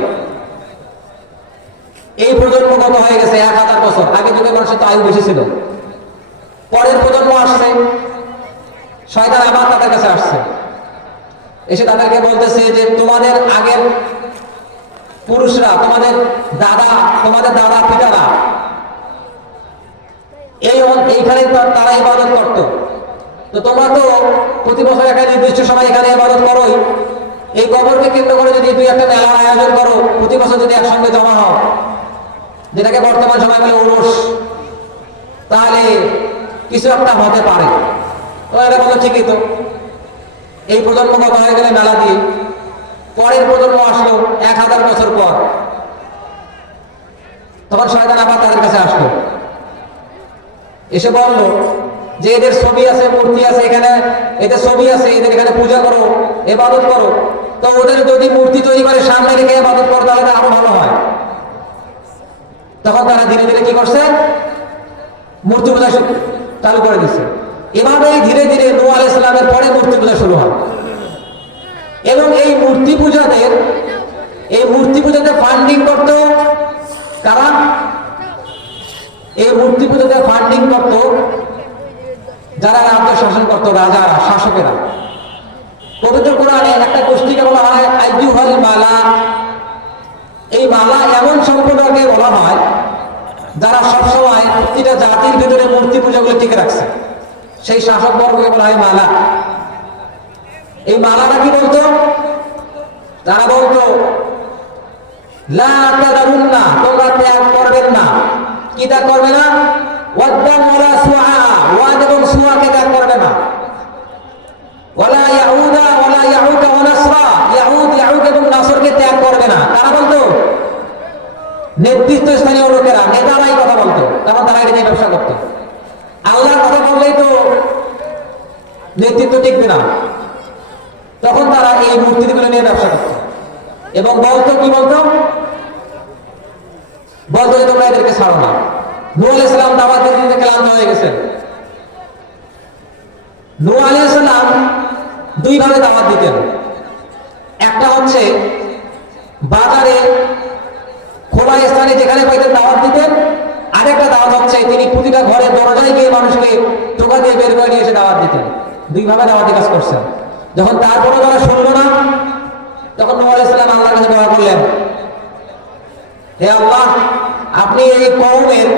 এই প্রজন্ম কত হয়ে গেছে? ১,০০০ বছর। আগে যুগে মানুষের তো আয়ু বেশি ছিল। পরের প্রজন্ম আসছে, শয়তান আবার তাদের কাছে আসছে, এসে তাদেরকে বলতেছে যে তোমাদের আগের পুরুষরা, তোমাদের দাদা পিতারা এইখানে তারা ইবাদত করত, তো তোমরা তো প্রতি বছর একটা নির্দিষ্ট সময় এখানে ইবাদত করোই, এই কবরকে কেন্দ্র করে যদি 2-1টা মেলার আয়োজন করো, প্রতি বছর যদি একসঙ্গে জমা হও, যেটাকে বর্তমান সময় বলে উরস, তাহলে কিছু একটা হতে পারে। তো এটা বলো ঠিকই তো, এই প্রজন্ম কত হয়ে গেলে মেলা দিয়ে, পরের প্রজন্ম আসলো 1000 বছর পর, তখন শয়তান আবার তাদের কাছে আসলো, এসে বললো যে এদের ছবি আছে, মূর্তি আছে, এখানে এদের ছবি আছে, এদের এখানে পূজা করো, ইবাদত করো। তো ওদের যদি মূর্তি তৈরি করে সামনে রেখে ইবাদত করো তাহলে আরো ভালো হয়। তখন তারা ধীরে ধীরে কি করছে, মূর্তি পূজা চালু করে দিচ্ছে। এভাবেই ধীরে ধীরে নূহ আলাইহিস সালামের পরে মূর্তি পূজা শুরু হয়। এবং এই মূর্তি পূজাতে ফান্ডিং করত কারা? এই মূর্তি পূজাতে ফান্ডিং করত যারা রাজ্য শাসন করত, রাজারা, শাসকেরা। পবিত্র কোরআনে একটা গোষ্ঠীকে বলা হয় আইয়ুহাল মালা। এই মালা এমন সম্প্রদায়কে বলা হয় যারা সবসময় প্রতিটা জাতির ভিতরে মূর্তি পূজাগুলো টিকে রাখছে, সেই শাসক বর্গকে বলা হয় মালা। এই মালাটা কি বলতো? তারা বলতো লা তাদারুন্না, তোমরা ত্যাগ করবেন না। কি ত্যাগ করবে না? ওয়াদ্দান ওয়ালা সুআ, ওয়াদ এবং সুআকে ত্যাগ করবে না। ওয়ালা ইয়াউদা ওয়ালা ইয়াউকা ওয়া নাসরা, ইয়াউক এবং নাসরকে ত্যাগ করবে না। তারা বলতো, নেতৃত্ব স্থানীয় লোকেরা, নেতারাই কথা বলতো, কারণ তারা এটা নিয়ে ব্যবসা করতো। আল্লাহর কথা বললেই তো নেতৃত্ব টিকবে না, তখন তারা এই মূর্তিগুলো নিয়ে ব্যবসা করত এবং বলতো, কি বলতো? বলতো যে তোমরা এদেরকে ছাড়ো না। নূহ আলাইহিস সালাম দাওয়াত দিতে ক্লান্ত হয়ে গেছেন। নূহ আলাইহিস সালাম দুই ভাবে দাওয়াত দিতেন। একটা হচ্ছে বাজারে খোলা স্থানে যেখানে পাইতেন দাওয়াত দিতেন। আরেকটা দাওয়াত হচ্ছে তিনি প্রতিটা ঘরে দরজায় গিয়ে মানুষকে টোকা দিয়ে বের করে নিয়ে এসে দাওয়াত দিতেন। দুই ভাবে দাওয়াতি কাজ করছেন। যখন তারপরে তারা শুনলো না, তখন নূহ আলাইহিস সালাম আল্লাহর কাছে দোয়া করলেন, হে আল্লাহ, আপনি এই কওমের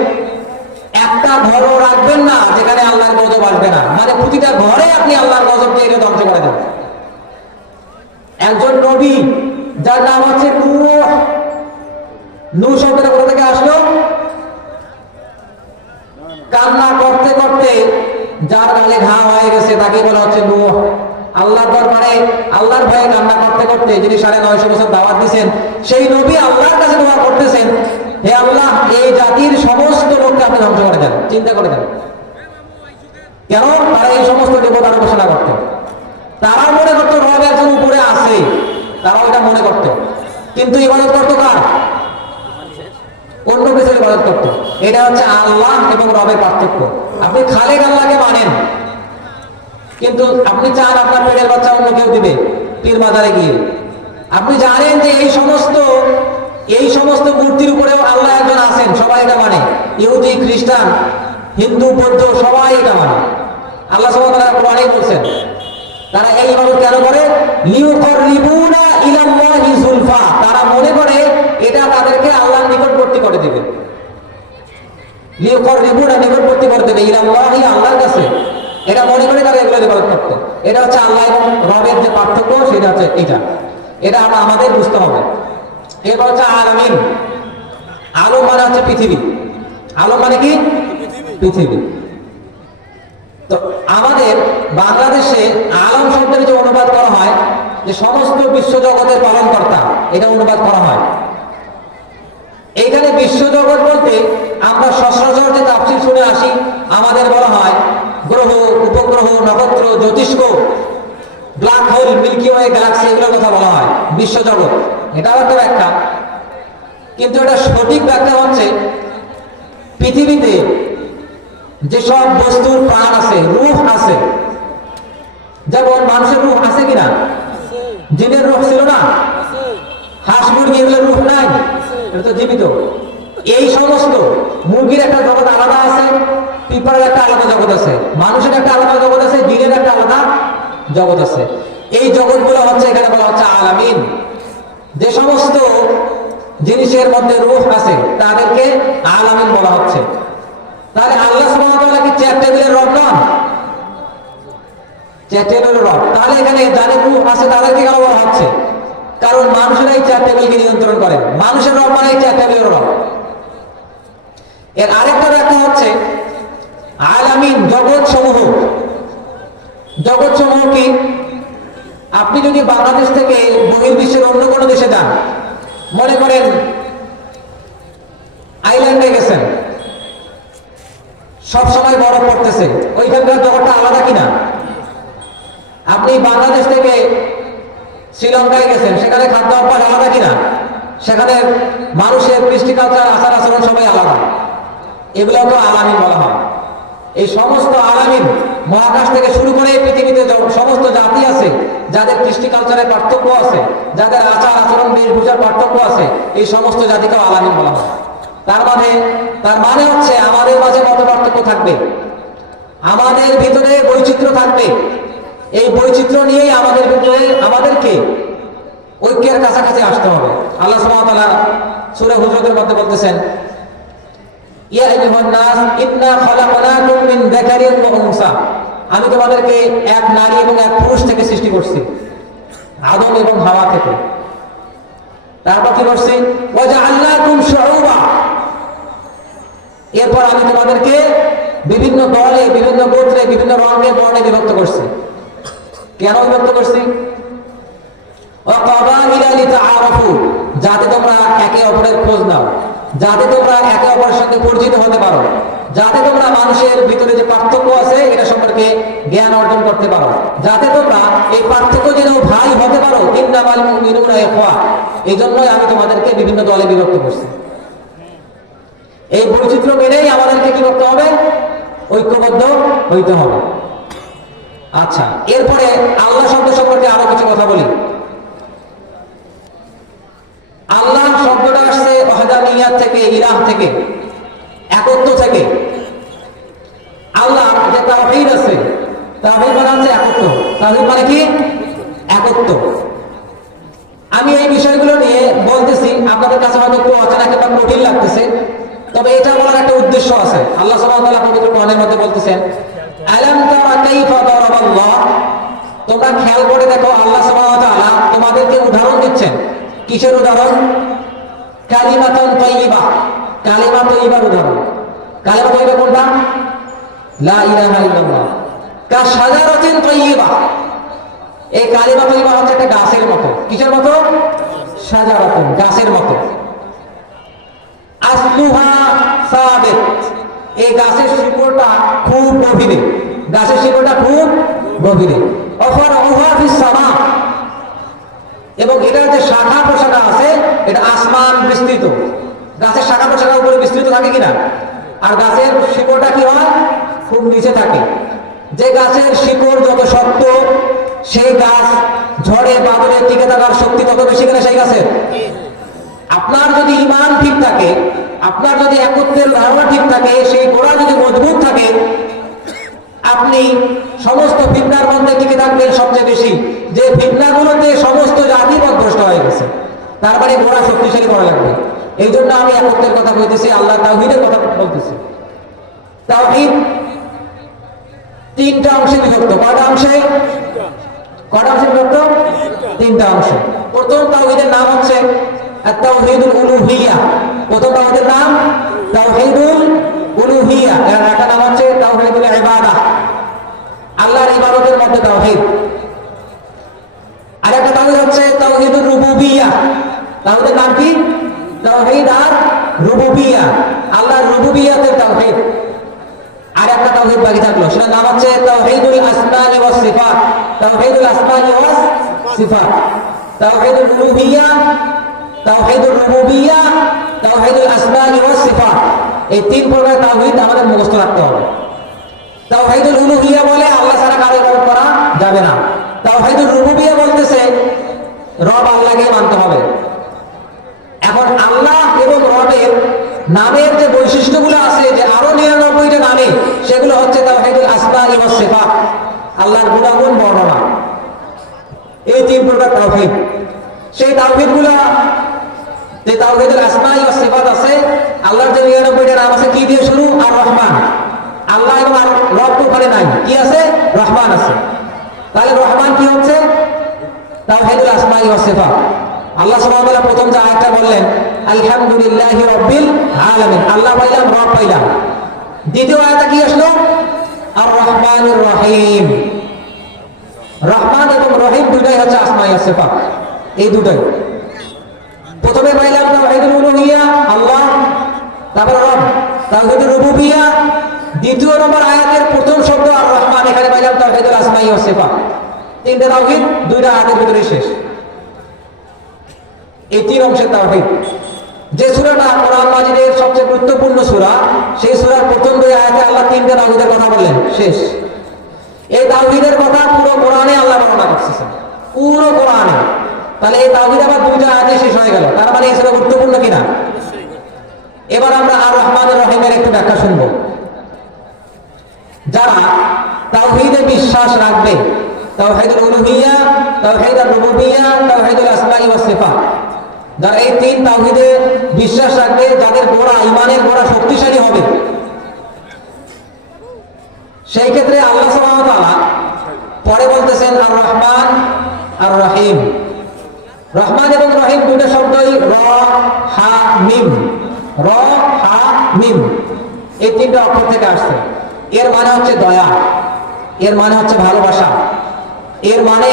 একটা ঘরও রাখবেন না যেখানে আল্লাহর গজব আসবে না, মানে প্রতিটা ঘরে আপনি আল্লাহর গজবকে এনে ধ্বংস করে দেন। একজন নবী যার নাম হচ্ছে নূহ। নূহ শব্দটা কোথা থেকে আসলো? কান্না করতে করতে যার গালে ঘা হয়ে গেছে তাকে বলা হচ্ছে নূহ। আল্লাহর দরবারে আল্লাহর ভয়ে কান্না করতে করতে যিনি 950 বছর দাওয়াত দিয়েছেন, সেই নবী আল্লাহর কাছে দোয়া করতেছেন, হে আল্লাহ, এই জাতির সমস্ত লোককে আপনি ধ্বংস করে দেন। চিন্তা করে দেন, কেন? তারা এই সমস্ত দেবতার উপাসনা করত। তারা মনে করতো রব একজন উপরে আছে, তারা ওইটা মনে করত, কিন্তু ইবাদত করতো কার? অন্য কিছু ইবাদত করতো। এটা হচ্ছে আল্লাহ এবং রবের পার্থক্য। আপনি খালেক আল্লাহকে মানেন, কিন্তু আপনি চান আপনার পেটের বাচ্চা অন্য কেউ দিবে পীর মাজারে গিয়ে। আপনি জানেন যে এই সমস্ত মূর্তির উপরেও আল্লাহ একজন আছেন, সবাই এটা মানে। ইহুদি, খ্রিস্টান, হিন্দু, বৌদ্ধ সবাই এটা মানে। আল্লাহ সুবহানাহু ওয়া তাআলা কোরআনে বলছেন, তারা এই ইবাদত কেন করে? লিউকাররিবুনা ইলাল্লাহি যুলফা, তারা মনে করে এটা তাদেরকে আল্লাহর নিকটবর্তী করে দিবে। লিউকাররিবুনা, নিকটবর্তী করে দেবে, ইলাল্লাহি, আল্লাহর কাছে। এটা মনে করে তারা এগুলো ইবাদত করত। এটা হচ্ছে আল্লাহ এবং রবের যে পার্থক্য, সেটা হচ্ছে এটা আমাদের বুঝতে হবে। এরপর হচ্ছে আলামিন। আলম মানে হচ্ছে পৃথিবী। আলম মানে কি? পৃথিবী। তো আমাদের বাংলাদেশে আলম শব্দের যে অনুবাদ করা হয়, যে সমস্ত বিশ্বজগতের পালনকর্তা, এটা অনুবাদ করা হয়। এইখানে বিশ্বজগৎ বলতে আমরা সচরাচর যে তাফসীর শুনে আসি, আমাদের বলা হয় গ্রহ, উপগ্রহ, নক্ষত্র, জ্যোতিষ্ক, black hole, milky way, galaxy, এগুলোর কথা বলা হয় বিশ্বজগৎ। এটাও একটা ব্যাখ্যা, কিন্তু এটা সঠিক ব্যাখ্যা হচ্ছে পৃথিবীতে যেসব বস্তুর প্রাণ আছে, রূহ আছে, যেমন মানুষের রূহ আছে কিনা? জিনের রূহ ছিল না? হাঁস মুরগি এগুলোর রূহ নাই, এটা তো জীবিত। এই সমস্ত মুরগির একটা জগৎ আলাদা আছে, পিঁপড়ার একটা আলাদা জগৎ আছে, মানুষের একটা আলাদা জগৎ আছে, জিনের একটা আলাদা জগৎ আছে। এই জগৎগুলো হচ্ছে এখানে বলা হচ্ছে আলামিন। যে সমস্ত জিনিসের মধ্যে রূহ আছে তাদেরকে আলামিন বলা হচ্ছে। তাহলে আল্লাহ সুবহানাহু ওয়া তাআলা কি চেয়ার টেবিলের রব নন? চেয়ার টেবিলের রব। তাহলে এখানে যাদের রূহ আছে তাদেরকে কেন বলা হচ্ছে? কারণ মানুষেরাই চেয়ার টেবিলকে নিয়ন্ত্রণ করে। মানুষের রব মানে চেয়ার টেবিলের রব। এর আরেকটা ব্যাখ্যা হচ্ছে আলামিন, জগৎ সমূহ। জগৎ সমূহ কি? আপনি যদি বাংলাদেশ থেকে বহির্বিশ্বের অন্য কোনো দেশে যান, মনে করেন আইল্যান্ডে গেছেন, সব সময় বরফ পড়তেছে, ওইখানকার জগৎটা আলাদা কিনা? আপনি বাংলাদেশ থেকে শ্রীলঙ্কায় গেছেন, সেখানে খাদ্য অভ্যাস আলাদা কিনা? সেখানে মানুষের কৃষ্টি কালচার, আচার আচরণ সবাই আলাদা। এগুলো তো আলামিন বলা হয়। এই সমস্ত আলামিন, মহাকাশ থেকে শুরু করে পৃথিবীতে সমস্ত জাতি আছে যাদের কৃষ্টি কালচারের পার্থক্য আছে, যাদের আচার আচরণ বেশভূষার পার্থক্য আছে, এই সমস্ত জাতিকেও আলামিন বলা হয়। তার মানে হচ্ছে আমাদের মাঝে মত পার্থক্য থাকবে, আমাদের ভিতরে বৈচিত্র্য থাকবে। এই বৈচিত্র্য নিয়েই আমাদের ভিতরে আমাদেরকে ঐক্যের কাছাকাছি আসতে হবে। আল্লাহ সুবহানাহু ওয়া তাআলা সূরা হুজুরাতের মধ্যে বলতেছেন, ইয়া আইয়ুহান নাস ইন্না খালাকনাকুম মিন যাকারিন ওয়া উনসা, আমি তোমাদেরকে এক নারী এবং এক পুরুষ থেকে সৃষ্টি করছি, আদম এবং হাওয়া থেকে। তারপর কি করছি? ওয়া জাআলনাকুম শুউবা, এরপর আমি তোমাদেরকে বিভিন্ন দলে, বিভিন্ন গোত্রে, বিভিন্ন রঙে বর্ণে বিভক্ত করছি। কেন বিভক্ত করছি? ওয়া ক্বাবাইলা লিতাআরাফু, যাতে তোমরা একে অপরের খোঁজ নাও, যাতে তোমরা একে অপরের সাথে পরিচিত হতে পারো, যাতে তোমরা মানুষের ভিতরে যে পার্থক্য আছে এটা সম্পর্কে জ্ঞান অর্জন করতে পারো, যাতে তোমরা এই পার্থক্য জেনেও ভাই হতে পারো। ইন্নামাল মুমিনুনা ইখওয়া, এই জন্যই আমি তোমাদেরকে বিভিন্ন দলে বিভক্ত করছি। এই বৈচিত্র্য মেনেই আমাদেরকে কি করতে হবে? ঐক্যবদ্ধ হইতে হবে। আচ্ছা, এরপরে আল্লাহ শব্দ সম্পর্কে আরো কিছু কথা বলি। আল্লাহ শব্দটা আসছে ওয়াহদানিয়াত থেকে, ইলাহ থেকে, একত্ব থেকে। আল্লাহ যে তাওহীদ আছে, তাওহীদ মানে হচ্ছে একত্ব। তাওহীদ মানে কি? একত্ব। আমি এই বিষয়গুলো নিয়ে বলতেছি, আপনাদের কাছে হয়তো একটু অচেনা কিংবা কঠিন লাগতেছে, তবে এটা বলার একটা উদ্দেশ্য আছে। আল্লাহ সুবহানাহু ওয়া তাআলা পবিত্র কোরআনের মধ্যে বলতেছেন, আলাম তারা কাইফা দারাবাল্লাহ, তোমরা খেয়াল করে দেখো আল্লাহ সুবহানাহু ওয়া তাআলা তোমাদেরকে উদাহরণ দিচ্ছেন। কিসের উদাহরণ? কালিমাতুন তাইয়্যিবা, কালিমা তাইয়্যিবার উদাহরণ। কালিমা তাইয়্যিবা কোনটা? লা ইলাহা ইল্লাল্লাহ। কাশাজারাতিন তাইয়্যিবা, এই কালিমা তাইয়্যিবা হচ্ছে একটা গাছের মতো। কিসের মতো? শাজারাতুন, গাছের মতো। আসলুহা সাবিত, এই গাছের শিকড়টা খুব গভীরে, গাছের শিকড়টা খুব গভীরে। অফারউহা ফিস সামা, এবং এটার যে শাখা প্রশাখা আছে এটা আসমান বিস্তৃত। গাছের শাখা প্রশাখা উপরে বিস্তৃত থাকে কিনা? আর গাছের শিকড়টা কি হয়? খুব নিচে থাকে। যে গাছের শিকড় যত শক্ত, সেই গাছ ঝড়ে বাদলে টিকে থাকার শক্তি তত বেশি কিনা সেই গাছের? আপনার যদি ঈমান ঠিক থাকে, আপনার যদি একত্বের ধারণা ঠিক থাকে, সেই গোড়া যদি মজবুত থাকে, আপনি সমস্ত ফিতনার মধ্যে টিকে থাকবেন সবচেয়ে বেশি। যে ফিতনাগুলোতে সমস্ত জাতি পথভ্রষ্ট হয়ে গেছে, তার মানে গোড়া শক্তিশালী করা লাগবে। এই জন্য আমি একত্বের কথা বলতেছি, আল্লাহ তাওহীদের কথা বলতেছি। তাওহীদ তিনটা অংশে বিভক্ত। কয়টা অংশে? কয়টা অংশে বিভক্ত? তিনটা অংশে। প্রথম তাওহীদের নাম হচ্ছে আত-তাওহীদুল উলুহিয়া। প্রথম তাওহীদের নাম তাওহীদুল উলুহিয়া, এর একটা নাম হচ্ছে তাওহীদুল ইবাদাহ, আল্লাহর ইবাদতের মধ্যে তাওহীদ। আরেকটা তাওহীদ হচ্ছে তাওহীদুর রুবুবিয়্যাহ। তাওহীদের নাম কি? তাওহীদ আর রুবুবিয়্যাহ, আল্লাহর রুবুবিয়্যাতের তাওহীদ। আরেকটা তাওহীদ বাকি থাকলো, সেটার নাম হচ্ছে তাওহীদুল আসমা'i ওয়াস সিফাত। তাওহীদুল আসমা'i ওয়াস সিফাত, তাওহীদুল উলুহিয়্যাহ, তাওহীদুর রুবুবিয়্যাহ, তাওহীদুল আসমা'i ওয়াস সিফাত। এই তিন প্রকার তাওহীদ আমাদের মুখস্থ রাখতে হবে। তাওহীদুল উলুহিয়্যাহ বলে আল্লাহ ছাড়া কারো ইবাদত করা যাবে না। তাওহীদুর রুবুবিয়্যাহ বলতেছে রব আল্লাহকে মানতে হবে। এখন আল্লাহ এবং রবের নামের যে বৈশিষ্ট্যগুলো আছে, যে আরো 99টা নামে, সেগুলো হচ্ছে তাওহীদুল আসমা'i ওয়াস সিফাত, আল্লাহর গুণাগুণ বর্ণনা। এই তিন প্রকার তাওহীদ। সেই তাওহীদগুলো, যে তাওহীদুল আসমা'i ওয়াস সিফাত আছে, আল্লাহর যে 99টা নাম আছে, কি দিয়ে শুরু? আর রহমান। আল্লাহ এবং রব তো ওখানে নাই, কি আছে? রহমান আছে। তাহলে রহমান কি হচ্ছে? তাওহীদুল আসমা'i ওয়াস সিফাত। আল্লাহ সুবহানাহু ওয়া তাআলা প্রথম যে আয়াতটা বললেন, আলহামদুলিল্লাহি রাব্বিল আলামিন, আল্লাহ পাইলাম, রব পাইলাম। দ্বিতীয় আয়াতে কি আসলো? আর রহমানুর রহিম। রহমান এবং রহিম দুটাই হচ্ছে আসমাই সিফাত, এই দুটাই। প্রথমে পাইলাম তাওহীদুল উলুহিয়্যা, আল্লাহ, তারপর রব, তাওহীদুর রুবুবিয়্যা। দ্বিতীয় নম্বর আয়াতের প্রথম শব্দ আর রহমান, এখানে পাইলাম তাওহীদুল আসমাই ওয়াস সিফাত। তিনটা তাওহীদ দুইটা আয়াতের ভিতরে শেষ। এই তিন অংশের তাওহীদ। যে সূরাটা কোরআন মাজিদের সবচেয়ে গুরুত্বপূর্ণ সূরা, সেই সূরার প্রথম দুই আয়াতে আল্লাহ তিনটা তাওহীদের কথা বললেন, শেষ। এই তাওহীদের কথা পুরো কোরআনে আল্লাহ বর্ণনা করতেছেন, পুরো কোরআনে। তাহলে এই তাওহীদ আবার দুইটা আয়াতে শেষ হয়ে গেল, তার মানে এই সূরা গুরুত্বপূর্ণ কিনা? এবার আমরা আর রহমানুর রহিমের একটু ব্যাখ্যা শুনব। যারা তাওহীদে বিশ্বাস রাখবে, তাওহীদুল উলুহিয়্যা, তাওহীদুর রুবুবিয়্যা, তাওহীদুল আসমাই ওয়াস সিফাত, যারা এই তিন তাওহীদে বিশ্বাস রাখবে, যাদের গোড়া, ঈমানের গোড়া শক্তিশালী হবে, সেই ক্ষেত্রে আল্লাহ সুবহানাহু ওয়া তাআলা পরে বলতেছেন আর রহমান আর রহিম। রহমান এবং রহিম দুটো শব্দই র হা মিম, র হা মিম, এই তিনটা অক্ষর থেকে আসছে। এর মানে হচ্ছে দয়া, এর মানে হচ্ছে ভালোবাসা, এর মানে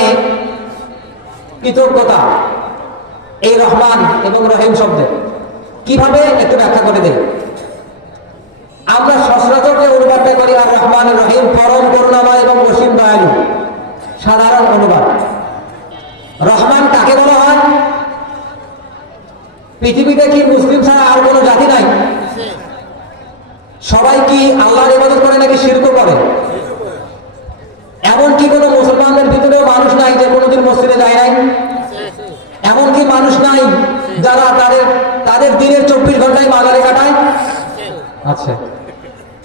কৃতজ্ঞতা। এই রহমান এবং রহিম শব্দে কিভাবে একটু ব্যাখ্যা করে দেয়। আমরা সচরাচর যে অনুবাদটা করি আর রহমান রহিম, পরম করুণাময় এবং অসীম দয়ালু, সাধারণ অনুবাদ। রহমান কাকে বলা হয়? পৃথিবীতে কি মুসলিম ছাড়া আর কোনো জাতি নাই? সবাই কি আল্লাহর ইবাদত করে নাকি শিরক করে? এমন কি কোনো মুসলমানদের ভিতরেও মানুষ নাই যে কোনোদিন মসজিদে যায় নাই? এমন কি মানুষ নাই যারা তাদের দিনের 24 ঘন্টায় মাজারে কাটায়? আচ্ছা,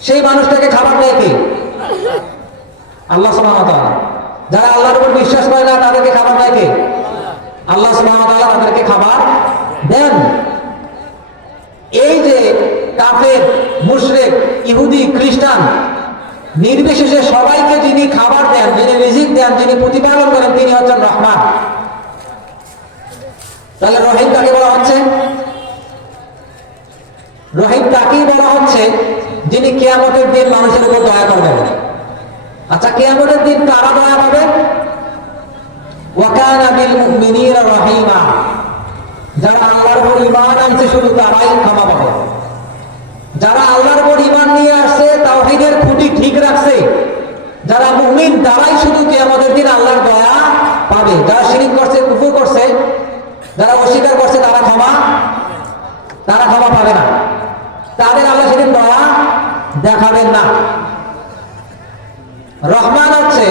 সেই মানুষটাকে খাবার দেয় কে? আল্লাহ সুবহানাহু ওয়া তাআলা। যারা আল্লাহর উপর বিশ্বাস করে না তাদেরকে খাবার দেয় কে? আল্লাহ সুবহানাহু ওয়া তাআলা তাদেরকে খাবার দেন। এই যে কাফের, মুশরিক, ইহুদি, খ্রিস্টান নির্বিশেষে সবাইকে যিনি খাবার দেন, যিনি রিজিক দেন, যিনি প্রতিপালন করেন, তিনি হচ্ছেন রহমান। তাহলে রহিম কাকে বলা হচ্ছে? রহিম তাকেই বলা হচ্ছে যিনি কিয়ামতের দিন মানুষের উপর দয়া করবেন। আচ্ছা, কিয়ামতের দিন কারা দয়া পাবে? ওয়া কানা বিল মুমিনিনা রহিমা। যারা আল্লাহর উপর ঈমান আনছে শুধু তারাই ক্ষমা পাবে। যারা আল্লাহর উপর ঈমান নিয়ে আসছে, তাওহীদের খুঁটি ঠিক রাখছে, যারা মুমিন, তারাই শুধু কিয়ামতের দিন আল্লাহর দয়া পাবে। যারা শিরক করছে, কুফর করছে, যারা অস্বীকার করছে, তারা ক্ষমা পাবে না। তাদের আল্লাহ সেদিন দয়া দেখাবেন না। রহমান হচ্ছে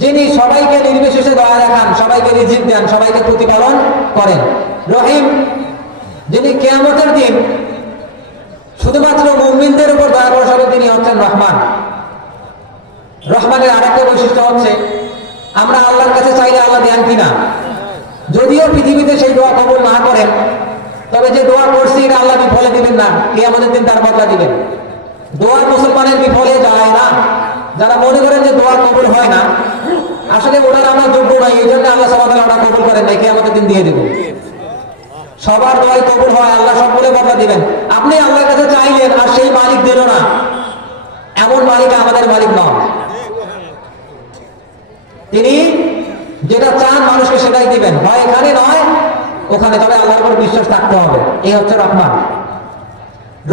যিনি সবাইকে নির্বিশেষে দয়া দেখান, সবাইকে রিজিক দেন, সবাইকে প্রতিপালন করেন। রহিম যিনি কিয়ামতের দিন শুধুমাত্র মুমিনদের উপর দয়া করবেন, তিনি হচ্ছেন রহমান। রহমানের আরেকটা বৈশিষ্ট্য হচ্ছে আমরা আল্লাহর কাছে চাইলে আল্লাহ দেন কিনা। যদিও পৃথিবীতে সেই দোয়া কবুল না করেন, তবে যে দোয়া করছি এটা আল্লাহ বিফলে দিবেন না, কিয়ামতের দিন তার বদলা দিবেন। দোয়া মুসলমানের বিফলে যায় না। যারা মনে করেন যে দোয়া কবুল হয় না, আসলে ওনার আমরা যোগ্য নয়, এই জন্য আল্লাহ সুবহানাহু ওয়া তাআলা কবুল করেন নাই, কিয়ামতের দিন দিয়ে দেব। সবার দোয়াই কবুল হয়, আল্লাহ সবগুলো বদলা দিবেন। আপনি আল্লাহর কাছে চাইলেন আর সেই মালিক দিল না, এমন মালিক আমাদের মালিক নয়। তিনি যেটা চান মানুষকে সেটাই দিবেন, হয় এখানে নয় ওখানে, তবে আল্লাহর উপর বিশ্বাস থাকতে হবে। এই হচ্ছে রহমান।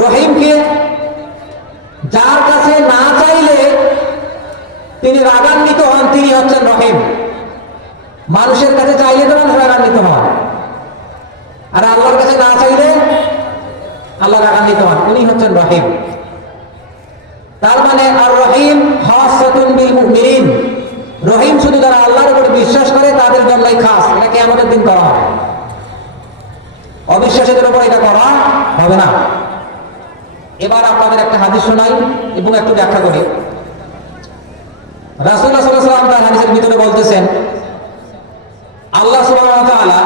রহিমকে যার কাছে না চাইলে তিনি রাগান্বিত হন, তিনি হচ্ছেন রহিম। মানুষের কাছে চাইলে তো মানুষ রাগান্বিত হন, আর আল্লাহর কাছে না চাইলে আল্লাহ রাগান্বিত হন, উনি হচ্ছেন রহিম। তার মানে আর রহিম খাসাতুন বিল মুমিনিন। রহিম শুধু যারা আল্লাহর উপর বিশ্বাস করে তাদের জন্যই খাস। এটা কিয়ামতের দিন করা হবে, অবিশ্বাসীদের উপর এটা করা হবে না। এবার আপনাদের একটা হাদিস শোনাই এবং একটু ব্যাখ্যা করি। রাসূলুল্লাহ সাল্লাল্লাহু আলাইহি ওয়াসাল্লাম তার হাদিসের ভিতরে বলতেছেন, আল্লাহ সুবহানাহু ওয়া তাআলা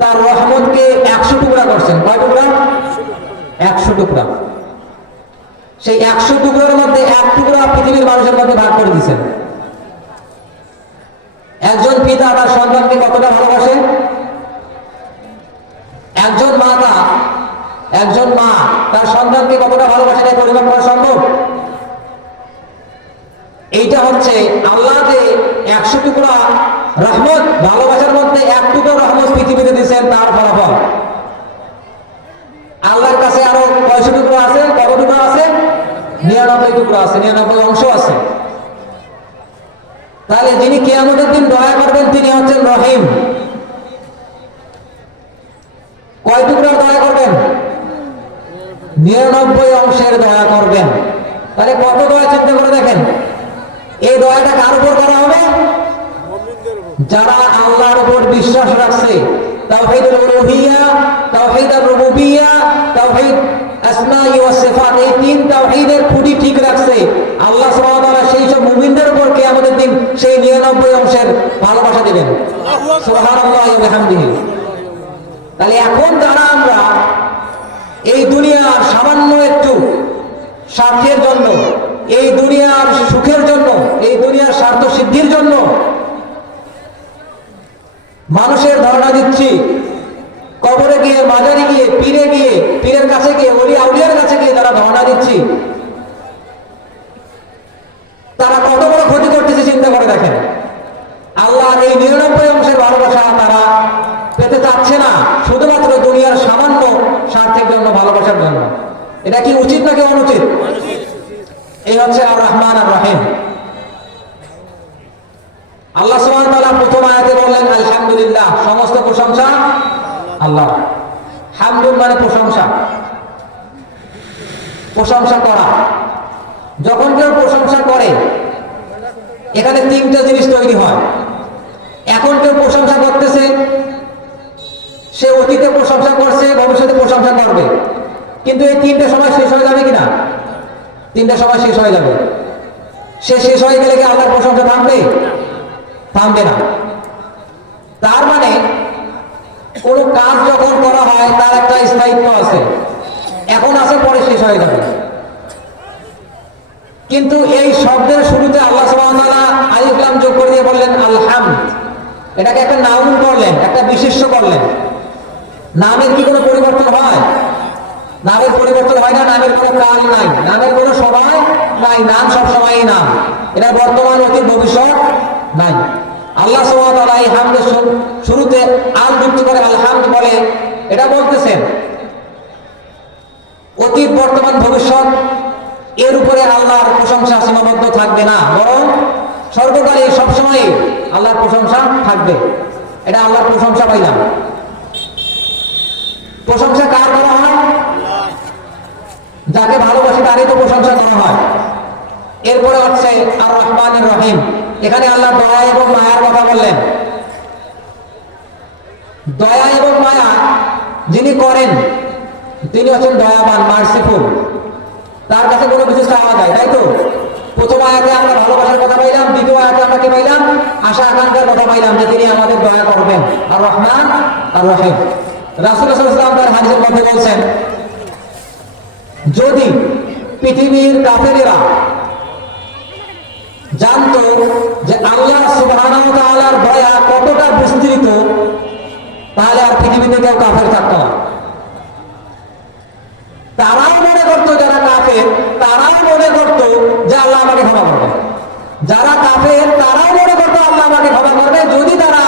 তার রহমতকে 100 টুকরা করছেন। কয় টুকরা? 100 টুকরা। সেই 100 টুকরার মধ্যে এক টুকরা পৃথিবীর মানুষের মধ্যে ভাগ করে দিয়েছেন। একজন পিতা তার সন্তানকে কতটা ভালোবাসে? একজন মা তার সন্তানকে কতটা ভালোবাসে এটা পরিমাপ করা সম্ভব? এইটা হচ্ছে আল্লাহ যে 100 টুকরা রহমত, ভালোবাসার মধ্যে 1 টুকরো রহমত পৃথিবীতে দিয়েছেন তার ফলাফল। আল্লাহর কাছে আরো কয়শো টুকরো আছে? কত টুকরো আছে? 99 টুকরো আছে, 99 অংশ আছে। তাহলে যিনি কিয়ামতের দিন দয়া করবেন তিনি হচ্ছেন রহিম। কয় টুকরার দয়া করবেন? 99 অংশের দয়া করবেন। তাহলে কত দয়া চিন্তা করে দেখেন। এই দয়াটা কার উপর করা হবে? যারা আল্লাহর উপর বিশ্বাস রাখছে, তাওহীদুল উলুহিয়্যা, তাওহীদুর রুবুবিয়্যা, তাওহীদ আসমাই ওয়াস সিফাত, এই 3 তাওহীদের খুঁটি ঠিক রাখছে, আল্লাহ সুবহানাহু ওয়া তাআলা সেই সব মুমিনদের উপর কিয়ামতের দিন সেই 99 অংশের ভালোবাসা দিবেন। সুবহানাল্লাহি ওয়া বিহামদিহি। তাহলে এখন যারা আমরা এই দুনিয়ার সামান্য একটু স্বার্থের জন্য, এই দুনিয়ার সুখের জন্য, এই দুনিয়ার স্বার্থ সিদ্ধির জন্য মানুষের ধারণা দিচ্ছি, কবরে গিয়ে, মাজারে গিয়ে, পীরে গিয়ে, পীরের কাছে গিয়ে, ওলি আউলিয়ার কাছে গিয়ে যারা ধারণা দিচ্ছি, তারা কত বড় ক্ষতি করতেছে চিন্তা করে দেখেন। আল্লাহর এই 99 অংশের ভালোবাসা তারা পেতে চাচ্ছে না, শুধুমাত্র দুনিয়ার সামান্য স্বার্থের জন্য, ভালোবাসার জন্য। এটা কি উচিত নাকি অনুচিত? এই হচ্ছে আর রহমান আর রহিম। আল্লাহ সুবহানাহু ওয়া তাআলা প্রথম আয়াতে বললেন আলহামদুলিল্লাহ, সমস্ত প্রশংসা আল্লাহ। হামদুল মানে প্রশংসা, প্রশংসা করা। যখন কেউ প্রশংসা করে এখানে 3টা জিনিস তৈরি হয়। এখন কেউ প্রশংসা করতেছে, সে অতীতে প্রশংসা করছে, ভবিষ্যতে প্রশংসা করবে, কিন্তু এই 3টে সময় শেষ হয়ে যাবে কিনা? 3টে সময় শেষ হয়ে যাবে। সে শেষ হয়ে গেলে কি আল্লাহর প্রশংসা থামবে? থামবে না। তার মানে কোন কাজ যখন করা হয় তার একটা স্থায়িত্ব আছে, এখন আছে, পরে শেষ হয়ে যাবে। কিন্তু এই শব্দের শুরুতে আল্লাহ সুবহানাহু ওয়া তাআলা আলিফ লাম যোগ করে দিয়ে বললেন আলহামদ। এটাকে একটা নাউন করলেন, একটা বিশেষ্য করলেন। নামের কি কোনো পরিবর্তন হয়? নামের পরিবর্তন হয় না, নামের কোনো কাল নাই, নামের কোনো সময় নাই, নাম সব সময়ই নাম। এটা বর্তমান, অতীত, ভবিষ্যৎ নাই। আল্লাহ সুবহানাহু ওয়া তাআলা এই হামদের শুরুতে আল যুক্ত করে আলহামদ বলে, এটা বলতেছেন অতীত, বর্তমান, ভবিষ্যৎ এর উপরে আল্লাহর প্রশংসা সীমাবদ্ধ থাকবে না, বরং সর্বকালে সবসময় আল্লাহর প্রশংসা থাকবে। এটা আল্লাহর প্রশংসা পাইলাম। প্রশংসা কার করা হয়? যাকে ভালোবাসি তারই তো প্রশংসা করা হয়। এরপরে হচ্ছে আর রহমানুর রহিম। এখানে আল্লাহ দয়া এবং মায়ার কথা বললেন। দয়া এবং মায়া যিনি করেন তিনি হচ্ছেন দয়াবান, মার্সিফুল। তার কাছে কোনো কিছু চাওয়া যায়, তাই তো? প্রথম আয়াতে আমরা ভালোবাসার কথা পাইলাম, দ্বিতীয় আয়াতে আমরা কি পাইলাম? আশা আকাঙ্ক্ষার কথা পাইলাম যে তিনি আমাদের দয়া করবেন। আর রহমান আর রহিম। রাসূল সাল্লাল্লাহু আলাইহি ওয়াসাল্লাম তার হাদিসের মধ্যে বলছেন, যদি পৃথিবীর কাফেরেরা জানতো যে আল্লাহ সুবহানাহু ওয়া তাআলার দয়া কতটা বিস্তৃত, তাহলে আর পৃথিবীতে কেউ কাফের থাকতো না। তারাও মনে করতো, যারা কাফের তারাও মনে করতো যে আল্লাহ আমাকে ক্ষমা করবে। যারা কাফের তারাও মনে করতো আল্লাহ আমাকে ক্ষমা করবে, যদি তারা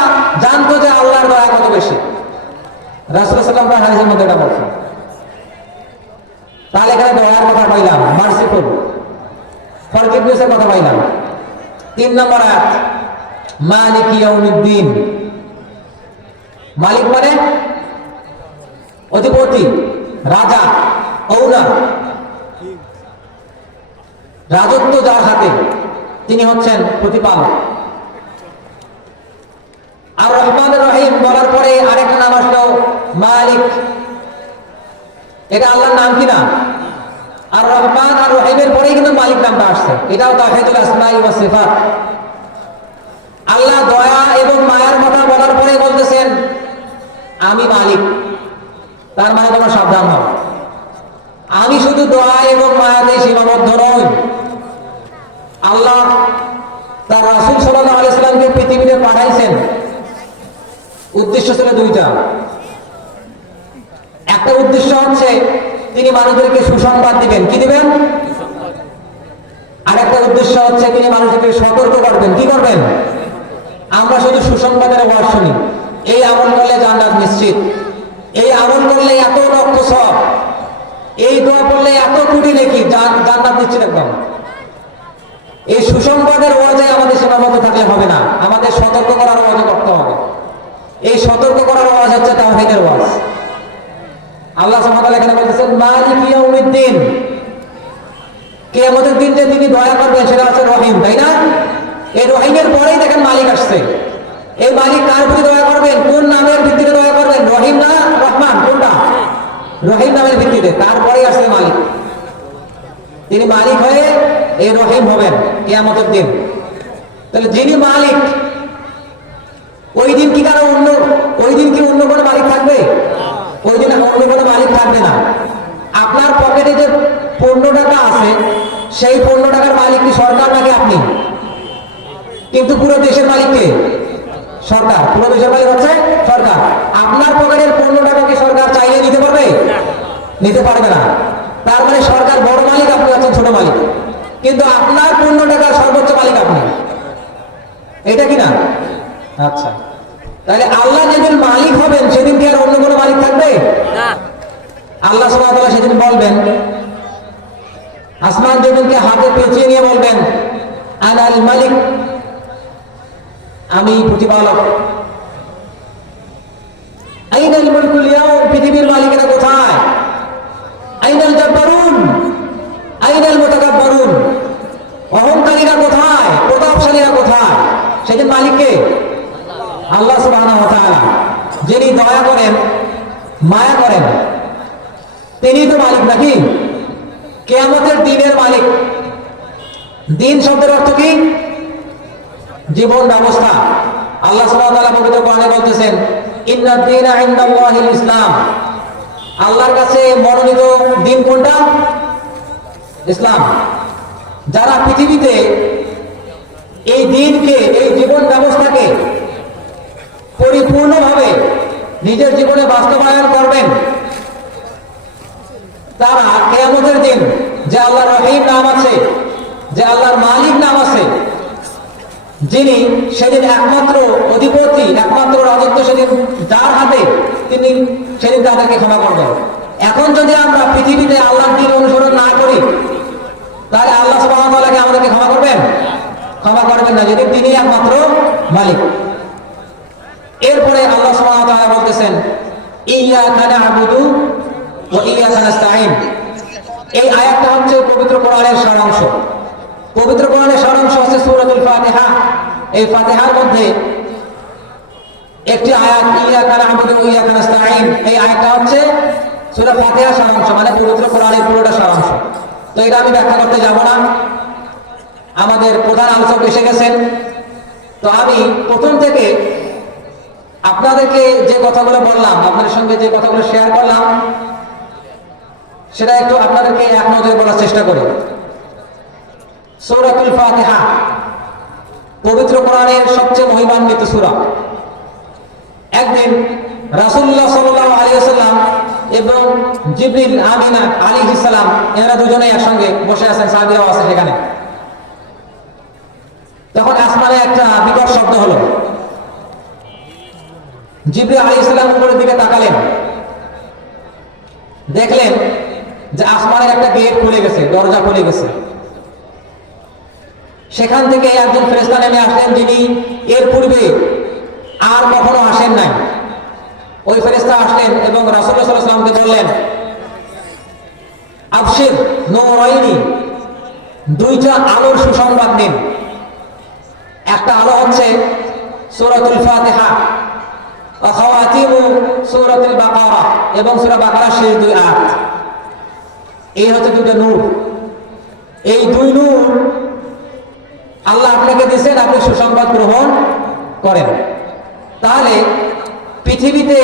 জানতো যে আল্লাহর দয়া কত বেশি। রাসূল সাল্লাল্লাহু আলাইহি ওয়াসাল্লাম হাদিসের মধ্যে এটা বলছেন। তাহলে এখানে দয়ার কথা পাইলাম, মার্সিফুল, ফরগিভনেসের কথা পাইলাম। 3 নম্বর আয়াত, মালিক ইয়াউমিদ্দিন। মালিক মানে অধিপতি, রাজা, ওনার। রাজত্ব যার হাতে তিনি হচ্ছেন প্রতিপালক। আর রহমান রহিম বলার পরে আরেকটা নাম আসলো মালিক। এটা আল্লাহর নাম কিনা? আর রহমান আর রহিমের পরেই কিন্তু মালিক নামটা আসছে। এটাও তাওহীদুল আসমাই ওয়াস সিফাত। আল্লাহ দয়া এবং মায়ার কথা বলার পরে বলতেছেন আমি মালিক। তার মানে তোমরা সাবধান হও, আমি শুধু দয়া এবং মায়াতে সীমাবদ্ধ নই। আল্লাহ তার রাসূল সাল্লাল্লাহু আলাইহি ওয়াসাল্লামকে পৃথিবীতে পাঠাইছেন, উদ্দেশ্য ছিল 2টা। একটা উদ্দেশ্য হচ্ছে তিনি মানুষদেরকে সুসংবাদ দিবেন। কি দিবেন? আর একটা উদ্দেশ্য হচ্ছে তিনি মানুষদেরকে সতর্ক করবেন। কি করবেন? আমরা শুধু সুসংবাদের ওয়াজ শুনি, এই আমল করলে জান্নাত নিশ্চিত, এই আমল করলে এত লক্ষ সওয়াব, এই দোয়া করলে এত কোটি নেকি, জান্নাত নিশ্চিত একদম। এই সুসংবাদের ওয়াজে আমাদের সীমাবদ্ধ থাকলে হবে না, আমাদের সতর্ক করার ওয়াজ করতে হবে। এই সতর্ক করার ওয়াজ হচ্ছে তাওহীদের ওয়াজ। আল্লাহ সুবহানাহু ওয়া তাআলা এখানে বলতেছেন মালিক ইয়াউমিদ্দিন, কিয়ামতের দিন যে তিনি দয়া করবেন সেটা হচ্ছে রহিম, তাই না? এই রহিমের পরেই দেখেন মালিক আসছে। এই মালিক কার প্রতি দয়া করবেন? কোন নামের ভিত্তিতে দয়া করবেন? রহিম না রহমান? কোনটা? রহিম নামের ভিত্তিতে। তারপরেই আসছে মালিক। তিনি মালিক হয়ে এই রহিম হবেন কিয়ামতের দিন। তাহলে যিনি মালিক, ওই দিন কি কারো অন্য, ওই দিন কি অন্য কোনো মালিক থাকবে? ওই দিন অন্য কোনো মালিক থাকবে না। আপনার পকেটে যে 15 টাকা আছে, সেই 15 টাকার মালিক কি সরকার নাকি আপনি? কিন্তু পুরো দেশের মালিক কে? সরকার। পুরো দেশের মালিক হচ্ছে সরকার। আপনার পকেটের 15 টাকা কি সরকার চাইলে নিতে পারবে? নিতে পারবে না। তার মানে সরকার বড় মালিক, আপনি হচ্ছেন ছোট মালিক। কিন্তু আপনার 15 টাকার সর্বোচ্চ মালিক আপনি, এটা কি না? আচ্ছা, তাহলে আল্লাহ যেদিন মালিক হবেন সেদিন কি আর অন্য কোনো মালিক থাকবে না? আল্লাহ সুবহানাহু ওয়া তাআলা সেদিন বলবেন, আসমান জমিনকে হাতে পেঁচিয়ে নিয়ে বলবেন আনাল মালিক, আমি প্রতিপালক। আইনাল মুলকুল ইয়াউম, পৃথিবীর মালিকেরা কোথায়? আইনাল জাব্বারুন, আইনাল মুতাকাব্বিরুন, অহংকারীরা কোথায়? প্রতাপশালীরা কোথায়? সেদিন মালিককে আল্লাহ সুবহানাহু ওয়া তাআলা, যিনি দয়া করেন, মায়া করেন, তিনি তো মালিক নাকি? কিয়ামতের দিনের মালিক। দিন শব্দের অর্থ কি? জীবন ব্যবস্থা। আল্লাহ সুবহানাহু ওয়া তাআলা পবিত্র কোরআনে বলতেছেন ইন্নাদ দীনা ইনদাল্লাহিল ইসলাম, আল্লাহর কাছে মনোনীত দিন কোনটা? ইসলাম। যারা পৃথিবীতে এই দিনকে, এই জীবন ব্যবস্থাকে পরিপূর্ণভাবে নিজের জীবনে বাস্তবায়ন করবেন, তারা কিয়ামতের দিন যে আল্লাহর রহিম নাম আছে, যে আল্লাহর মালিক নাম আছে, যিনি সেদিন একমাত্র অধিপতি, একমাত্র রাজত্ব সেদিন যার হাতে, তিনি সেদিন তাদেরকে ক্ষমা করবেন। এখন যদি আমরা পৃথিবীতে আল্লাহর দিন অনুসরণ না করি, তাহলে আল্লাহ সুবহানাহু ওয়া তাআলা কি আমাদেরকে ক্ষমা করবেন? ক্ষমা করবেন না, যদি তিনি একমাত্র মালিক। এরপরে আল্লাহ সুবহানাহু ওয়া তাআলা বলতেছেন ইয়্যাকা না'বুদু ওয়া ইয়্যাকা নাস্তাঈন। এই আয়াতটা হচ্ছে পবিত্র কোরআনের সারাংশ। পবিত্র কোরআনের সারাংশ হচ্ছে সূরাতুল ফাতিহা। এই ফাতিহার মধ্যে একটি আয়াত ইয়্যাকা না'বুদু ওয়া ইয়্যাকা নাস্তাঈন, এই আয়াতটা হচ্ছে সূরা ফাতিহার সারাংশ, মানে পবিত্র কোরআনের পুরোটা সারাংশ। তো এটা আমি ব্যাখ্যা করতে যাব না, আমাদের প্রধান আলোচক এসে গেছেন। তো আমি প্রথম থেকে আপনাদেরকে যে কথাগুলো বললাম, আপনাদের সঙ্গে যে কথাগুলো শেয়ার করলাম, সেটা একটু আপনাদেরকে এক নজরে বলার চেষ্টা করি। সূরাতুল ফাতিহা পবিত্র কোরআনের সবচেয়ে মহিমান্বিত সূরা। একদিন রাসূলুল্লাহ সাল্লাল্লাহু আলাইহি ওয়াসাল্লাম এবং জিবরিল আমিন আলাইহিস সালাম, এরা দুজনেই একসঙ্গে বসে আছেন, সাহাবীরাও আছে সেখানে। তখন আসমানে একটা বিকট শব্দ হলো। জিবরিল আলাইহিস সালাম উপরের দিকে তাকালেন, দেখলেন যে আসমানের একটা গেট খুলে গেছে, দরজা খুলে গেছে। সেখান থেকে একজন ফেরেশতা নেমে আসলেন, যিনি এর পূর্বে আর কখনো আসেন নাই। ওই ফেরেশতা আসলেন এবং রাসূলুল্লাহ সাল্লাল্লাহু আলাইহি ওয়াসাল্লামকে বললেন আবশির নূরাইনি, দুইটা আলোর সুসংবাদ দিন। একটা আলো হচ্ছে সূরাতুল ফাতিহা ওয়া খাওয়াতিমু সূরাতুল বাকারা, এবং সূরা বাকারার শেষ দুই আয়াত। এই হচ্ছে দুটো নূর। এই দুই নূর আল্লাহ আপনাকে দিয়েছেন, আপনি সুসংবাদ গ্রহণ করেন। তাহলে পৃথিবীতে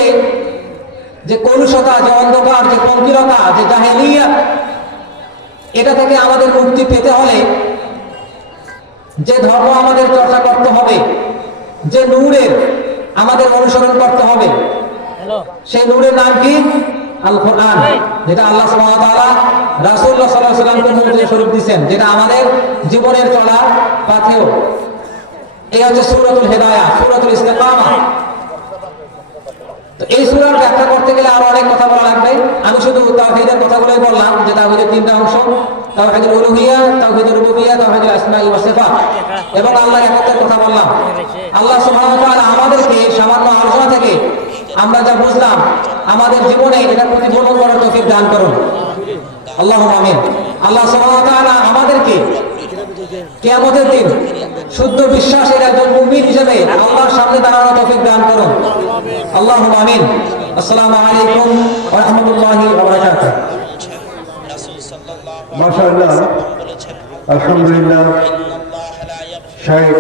যে কলুষতা, যে অন্ধকার, যে পঙ্কিলতা, যে জাহেলিয়াত, এটা থেকে আমাদের মুক্তি পেতে হলে যে ধর্ম আমাদের চর্চা করতে হবে, যে নূরের আমাদের অনুসরণ করতে হবে, সেই নূরের নাম কি? আল কোরআন, যেটা আল্লাহ সুবহানাহু ওয়া তাআলা রাসূলুল্লাহ সাল্লাল্লাহু আলাইহি ওয়াসাল্লামকে মুজিজা স্বরূপ দিয়েছেন, যেটা আমাদের জীবনের চলার পথেও। এই হচ্ছে সূরাতুল হিদায়াহ, সূরাতুল ইস্তিকামা। তো এই সূরার ব্যাখ্যা করতে গেলে আরো অনেক কথা বলা লাগবে। আমি শুধু তাওহীদের কথাগুলোই বললাম, যে তাওহীদের তিনটা অংশ: তাওহীদুল উলুহিয়্যাহ, তাওহীদুর রুবুবিয়্যাহ, তাওহীদুল আসমাই ওয়াস সিফাত, এবং আল্লাহর একত্বের কথা বললাম। আল্লাহ সুবহানাহু ওয়া তাআলা আমাদেরকে সামান্য আলোচনা থেকে আমরা যা বুঝলাম, আমাদের জীবনে এটা প্রতিফলন করার তৌফিক দান করুন, আল্লাহুম্মা আমিন। আল্লাহ সুবহানাহু ওয়া তাআলা আমাদেরকে কিয়ামতের দিন শুদ্ধ বিশ্বাসের একজন মুমিন হিসেবে আল্লাহর সামনে দাঁড়ানোর তৌফিক দান করুন, আল্লাহুম্মা আমিন। আসসালামু আলাইকুম ওয়া রাহমাতুল্লাহি ওয়া বারাকাতুহু। মাশাআল্লাহ, আলহামদুলিল্লাহ। শাইখ